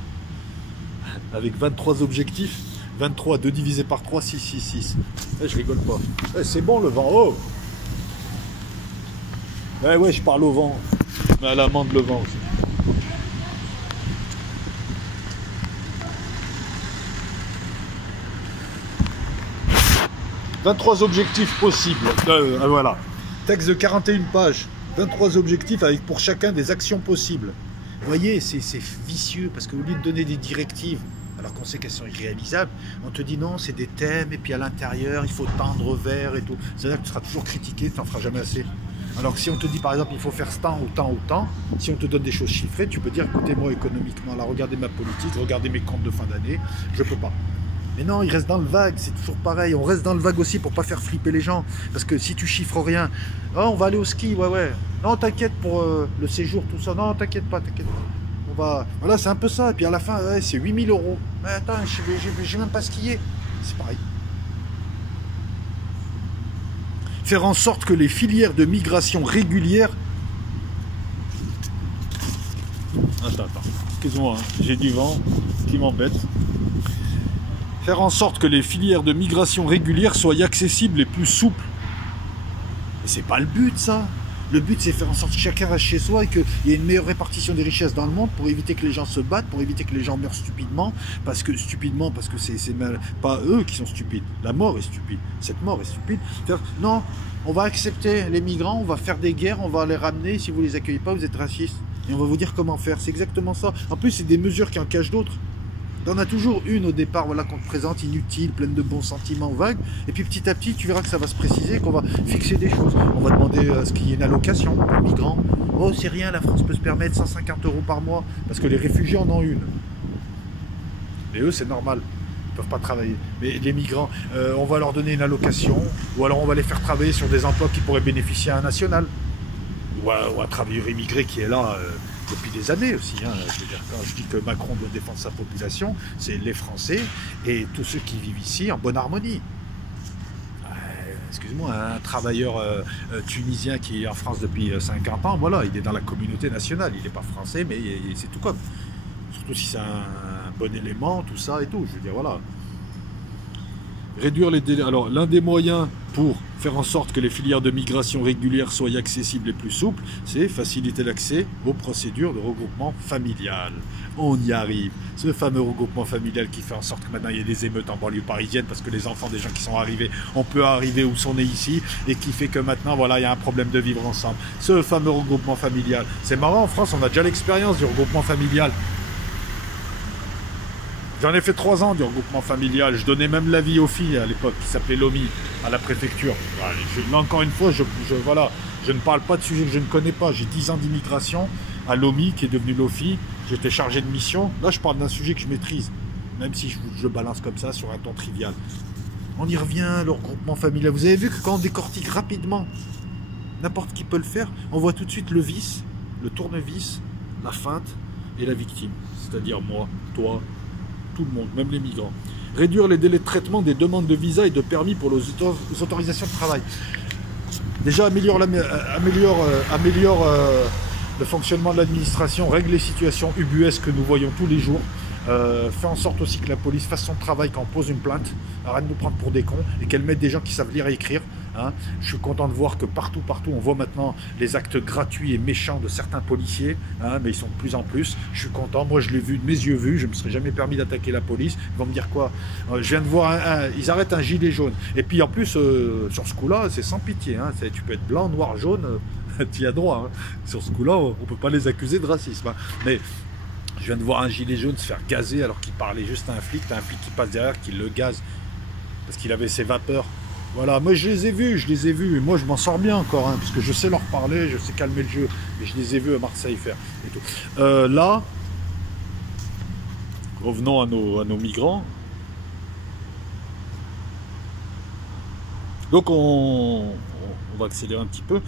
Avec 23 objectifs. 23, 2 divisé par 3, 6, 6, 6. Je rigole pas. C'est bon le vent. Oh! Ouais, je parle au vent. Mais à l'amende le vent aussi. « 23 objectifs possibles. Voilà. Texte de 41 pages. 23 objectifs avec pour chacun des actions possibles. Vous voyez, c'est vicieux parce qu'au lieu de donner des directives, alors qu'on sait qu'elles sont irréalisables, on te dit non, c'est des thèmes, et puis à l'intérieur, il faut tendre vers et tout. C'est-à-dire que tu seras toujours critiqué, tu n'en feras jamais assez. Alors que si on te dit par exemple, il faut faire ce temps, autant, autant, si on te donne des choses chiffrées, tu peux dire, écoutez, moi économiquement, là, regardez ma politique, regardez mes comptes de fin d'année, je peux pas. Mais non, il reste dans le vague, c'est toujours pareil. On reste dans le vague aussi pour pas faire flipper les gens. Parce que si tu chiffres rien, oh, on va aller au ski, ouais. Non, t'inquiète pour le séjour, tout ça. Non, t'inquiète pas. On va... Voilà, c'est un peu ça. Et puis à la fin, ouais, c'est 8 000 €. Mais attends, j'ai même pas skié. C'est pareil. Faire en sorte que les filières de migration régulière... Attends. Excuse-moi, hein. J'ai du vent qui m'embête. Faire en sorte que les filières de migration régulière soient accessibles et plus souples. Mais c'est pas le but, ça. Le but, c'est faire en sorte que chacun reste chez soi et qu'il y ait une meilleure répartition des richesses dans le monde pour éviter que les gens se battent, pour éviter que les gens meurent stupidement, parce que c'est pas eux qui sont stupides. La mort est stupide. Cette mort est stupide. Non, on va accepter les migrants, on va faire des guerres, on va les ramener. Si vous les accueillez pas, vous êtes racistes. Et on va vous dire comment faire. C'est exactement ça. En plus, c'est des mesures qui en cachent d'autres. T'en as toujours une au départ, voilà, qu'on te présente inutile, pleine de bons sentiments vagues, et puis petit à petit tu verras que ça va se préciser, qu'on va fixer des choses. On va demander à ce qu'il y ait une allocation aux migrants. Oh, c'est rien, la France peut se permettre 150 € par mois, parce que les réfugiés en ont une. Mais eux, c'est normal, ils peuvent pas travailler. Mais les migrants, on va leur donner une allocation, ou alors on va les faire travailler sur des emplois qui pourraient bénéficier à un national, ou à un travailleur immigré qui est là depuis des années aussi. Hein. Je veux dire, quand je dis que Macron doit défendre sa population, c'est les Français et tous ceux qui vivent ici en bonne harmonie. Excuse-moi, un travailleur tunisien qui est en France depuis 50 ans, voilà, il est dans la communauté nationale. Il n'est pas français, mais c'est tout comme. Surtout si c'est un bon élément, tout ça et tout. Je veux dire, voilà. Réduire les délais. Alors, l'un des moyens pour faire en sorte que les filières de migration régulière soient accessibles et plus souples, c'est faciliter l'accès aux procédures de regroupement familial. On y arrive. Ce fameux regroupement familial qui fait en sorte que maintenant il y ait des émeutes en banlieue parisienne parce que les enfants des gens qui sont arrivés, on peut arriver où sont nés ici, et qui fait que maintenant, voilà, il y a un problème de vivre ensemble. Ce fameux regroupement familial. C'est marrant, en France, on a déjà l'expérience du regroupement familial. J'en ai fait 3 ans du regroupement familial. Je donnais même l'avis aux filles à l'époque, qui s'appelait l'OMI, à la préfecture. Là, encore une fois, je ne parle pas de sujets que je ne connais pas. J'ai 10 ans d'immigration à l'OMI, qui est devenu l'OFI. J'étais chargé de mission. Là, je parle d'un sujet que je maîtrise, même si je balance comme ça sur un ton trivial. On y revient, le regroupement familial. Vous avez vu que quand on décortique rapidement, n'importe qui peut le faire, on voit tout de suite le vice, le tournevis, la feinte et la victime. C'est-à-dire moi, toi, tout le monde, même les migrants. Réduire les délais de traitement des demandes de visa et de permis pour les autorisations de travail. Déjà, améliore le fonctionnement de l'administration, règle les situations ubuesques que nous voyons tous les jours. Fait en sorte aussi que la police fasse son travail quand on pose une plainte, arrête de nous prendre pour des cons et qu'elle mette des gens qui savent lire et écrire. Hein. Je suis content de voir que partout, on voit maintenant les actes gratuits et méchants de certains policiers, hein, mais ils sont de plus en plus. Je suis content, moi je l'ai vu, de mes yeux vus, je ne me serais jamais permis d'attaquer la police. Ils vont me dire quoi? Je viens de voir, ils arrêtent un gilet jaune. Et puis en plus, sur ce coup-là, c'est sans pitié. Hein. Tu peux être blanc, noir, jaune, tu y as droit. Hein. Sur ce coup-là, on ne peut pas les accuser de racisme. Hein. Mais je viens de voir un gilet jaune se faire gazer alors qu'il parlait juste à un flic. T'as un flic qui passe derrière, qui le gaze parce qu'il avait ses vapeurs. Voilà, moi je les ai vus, et moi je m'en sors bien encore, hein, parce que je sais leur parler, je sais calmer le jeu, et je les ai vus à Marseille faire et tout. Là, revenons à nos migrants. Donc on va accélérer un petit peu.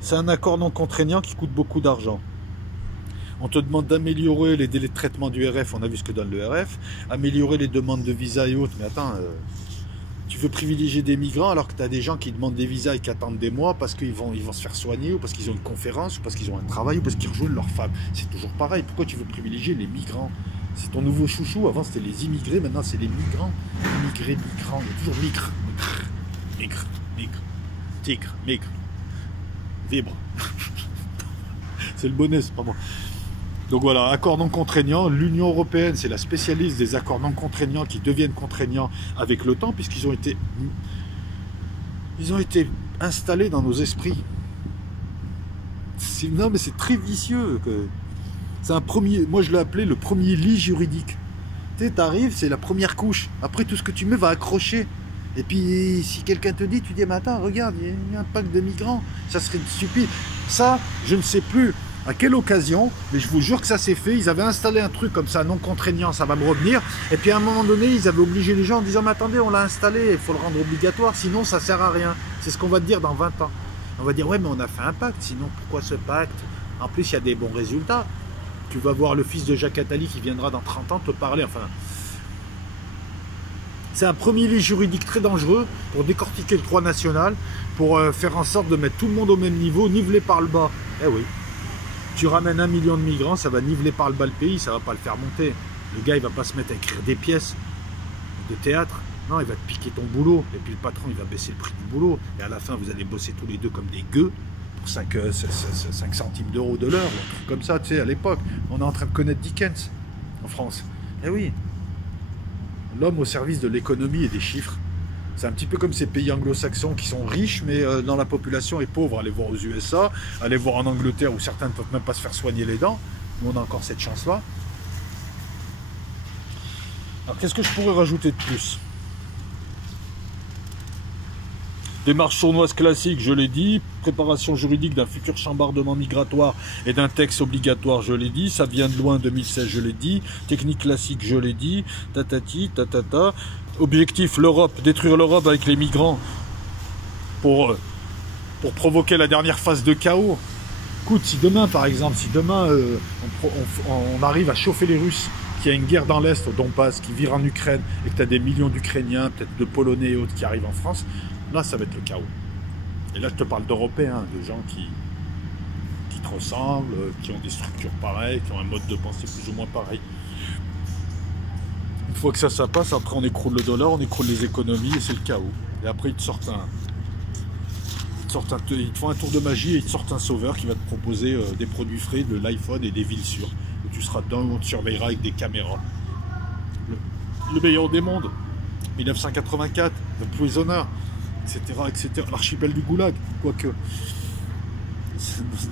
C'est un accord non contraignant qui coûte beaucoup d'argent. On te demande d'améliorer les délais de traitement du RF, on a vu ce que donne le RF, améliorer les demandes de visa et autres, mais attends, tu veux privilégier des migrants alors que tu as des gens qui demandent des visas et qui attendent des mois parce qu'ils vont se faire soigner, ou parce qu'ils ont une conférence, ou parce qu'ils ont un travail, ou parce qu'ils rejoignent leur femme. C'est toujours pareil, pourquoi tu veux privilégier les migrants? C'est ton nouveau chouchou, avant c'était les immigrés, maintenant c'est les migrants. Immigrés, migrants, il y a toujours migre, tigre, migre, vibre. C'est le bonnet, c'est pas moi. Donc voilà, accord non contraignant. L'Union européenne, c'est la spécialiste des accords non contraignants qui deviennent contraignants avec l'OTAN, puisqu'ils ont été installés dans nos esprits. Non, mais c'est très vicieux. C'est un premier, moi je l'ai appelé le premier lit juridique. Tu sais, t'arrives, c'est la première couche. Après, tout ce que tu mets va accrocher. Et puis, si quelqu'un te dit, tu dis, mais attends, regarde, il y a un pack de migrants. Ça serait stupide. Ça, je ne sais plus à quelle occasion, mais je vous jure que ça s'est fait. Ils avaient installé un truc comme ça, non contraignant, ça va me revenir. Et puis à un moment donné, ils avaient obligé les gens en disant, mais attendez, on l'a installé, il faut le rendre obligatoire, sinon ça sert à rien. C'est ce qu'on va te dire dans 20 ans. On va dire, ouais, mais on a fait un pacte, sinon pourquoi ce pacte? En plus, il y a des bons résultats. Tu vas voir le fils de Jacques Attali qui viendra dans 30 ans te parler, enfin... C'est un premier lit juridique très dangereux pour décortiquer le droit national, pour faire en sorte de mettre tout le monde au même niveau, nivelé par le bas. Eh oui. Tu ramènes 1 million de migrants, ça va niveler par le bas le pays, ça va pas le faire monter. Le gars, il va pas se mettre à écrire des pièces de théâtre. Non, il va te piquer ton boulot. Et puis le patron, il va baisser le prix du boulot. Et à la fin, vous allez bosser tous les deux comme des gueux pour 5 centimes d'euros de l'heure, un truc comme ça, tu sais, à l'époque. On est en train de connaître Dickens en France. Eh oui. L'homme au service de l'économie et des chiffres. C'est un petit peu comme ces pays anglo-saxons qui sont riches, mais dont la population est pauvre. Allez voir aux USA, allez voir en Angleterre, où certains ne peuvent même pas se faire soigner les dents. Nous, on a encore cette chance-là. Alors, qu'est-ce que je pourrais rajouter de plus? Démarche sournoise classique, je l'ai dit. Préparation juridique d'un futur chambardement migratoire et d'un texte obligatoire, je l'ai dit. Ça vient de loin, 2016, je l'ai dit. Technique classique, je l'ai dit. Tatati, tatata. Objectif, l'Europe, détruire l'Europe avec les migrants pour provoquer la dernière phase de chaos. Écoute, si demain, par exemple, on arrive à chauffer les Russes, qu'il y a une guerre dans l'Est, au Donbass, qui vire en Ukraine, et que tu as des millions d'Ukrainiens, peut-être de Polonais et autres qui arrivent en France, là, ça va être le chaos. Et là, je te parle d'Européens, de gens qui te ressemblent, qui ont des structures pareilles, qui ont un mode de pensée plus ou moins pareil. Une fois que ça passe, après on écroule le dollar, on écroule les économies et c'est le chaos. Et après ils te font un tour de magie et ils te sortent un sauveur qui va te proposer des produits frais, de l'iPhone et des villes sûres. Où tu seras dedans, où on te surveillera avec des caméras. Le meilleur des mondes, 1984, The Prisoner, etc. L'archipel du Goulag, quoique.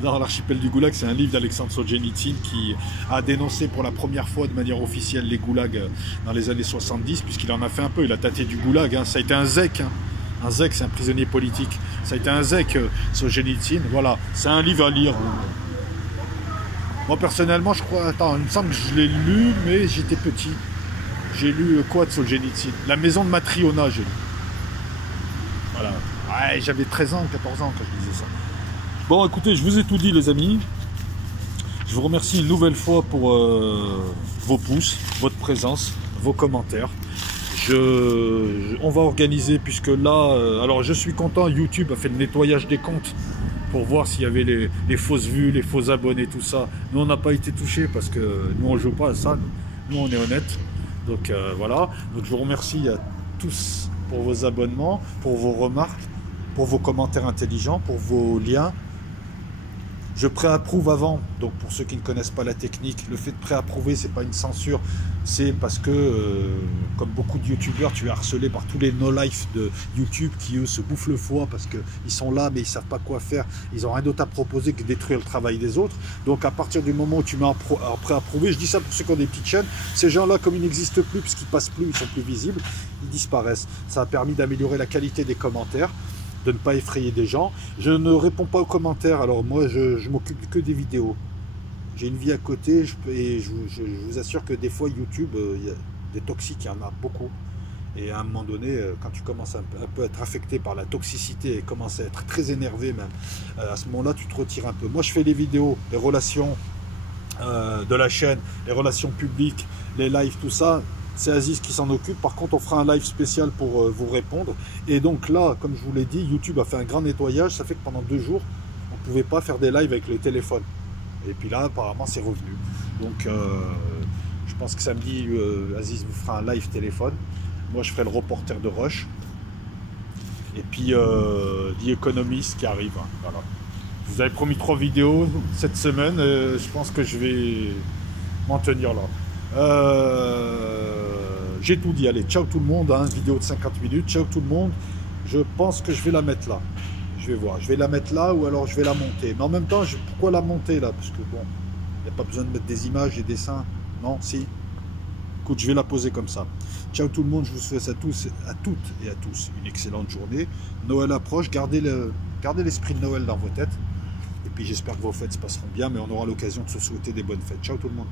Dans l'archipel du Goulag, c'est un livre d'Alexandre Solzhenitsyn qui a dénoncé pour la première fois de manière officielle les goulags dans les années 70, puisqu'il en a fait un peu, il a tâté du goulag, hein. Ça a été un zec, hein. Un zec, c'est un prisonnier politique, ça a été un zec, Solzhenitsyn, voilà, c'est un livre à lire. Moi personnellement, je crois, attends, il me semble que je l'ai lu, mais j'étais petit. J'ai lu quoi de Solzhenitsyn? La maison de Matriona, j'ai lu. Voilà, ouais, j'avais 13 ans, 14 ans quand je lisais ça. Bon, écoutez, je vous ai tout dit, les amis. Je vous remercie une nouvelle fois pour vos pouces, votre présence, vos commentaires. On va organiser, puisque là, alors je suis content, YouTube a fait le nettoyage des comptes pour voir s'il y avait les fausses vues, les faux abonnés, tout ça. Nous, on n'a pas été touchés parce que nous, on ne joue pas à ça. Nous, on est honnête. Donc, voilà. Donc, je vous remercie à tous pour vos abonnements, pour vos remarques, pour vos commentaires intelligents, pour vos liens. Je préapprouve avant, donc pour ceux qui ne connaissent pas la technique, le fait de préapprouver, c'est pas une censure, c'est parce que, comme beaucoup de youtubeurs, tu es harcelé par tous les no-life de YouTube qui, eux, se bouffent le foie parce qu'ils sont là, mais ils ne savent pas quoi faire. Ils n'ont rien d'autre à proposer que détruire le travail des autres. Donc, à partir du moment où tu mets en pré-approuvé, je dis ça pour ceux qui ont des petites chaînes, ces gens-là, comme ils n'existent plus, puisqu'ils passent plus, ils sont plus visibles, ils disparaissent. Ça a permis d'améliorer la qualité des commentaires, de ne pas effrayer des gens. Je ne réponds pas aux commentaires, alors moi, je m'occupe que des vidéos. J'ai une vie à côté et je vous assure que des fois YouTube, il y a des toxiques, il y en a beaucoup. Et à un moment donné, quand tu commences un peu à être affecté par la toxicité et commences à être très énervé même, à ce moment-là, tu te retires un peu. Moi, je fais les vidéos, les relations de la chaîne, les relations publiques, les lives, tout ça. C'est Aziz qui s'en occupe. Par contre, on fera un live spécial pour vous répondre. Et donc là, comme je vous l'ai dit, YouTube a fait un grand nettoyage. Ça fait que pendant 2 jours, on ne pouvait pas faire des lives avec les téléphones. Et puis là, apparemment, c'est revenu. Donc, je pense que samedi, Aziz vous fera un live téléphone. Moi, je ferai le reporter de Rush. Et puis, The Economist qui arrive. Voilà. Je vous avais promis 3 vidéos cette semaine. Je pense que je vais m'en tenir là. J'ai tout dit. Allez, ciao tout le monde. Hein, vidéo de 50 minutes. Ciao tout le monde. Je pense que je vais la mettre là. Je vais voir, je vais la mettre là ou alors je vais la monter. Mais en même temps, pourquoi la monter là? Parce que bon, il n'y a pas besoin de mettre des images, des dessins. Non, si. Écoute, je vais la poser comme ça. Ciao tout le monde, je vous souhaite à tous, à toutes et à tous une excellente journée. Noël approche, gardez l'esprit de Noël dans vos têtes. Et puis j'espère que vos fêtes se passeront bien, mais on aura l'occasion de se souhaiter des bonnes fêtes. Ciao tout le monde.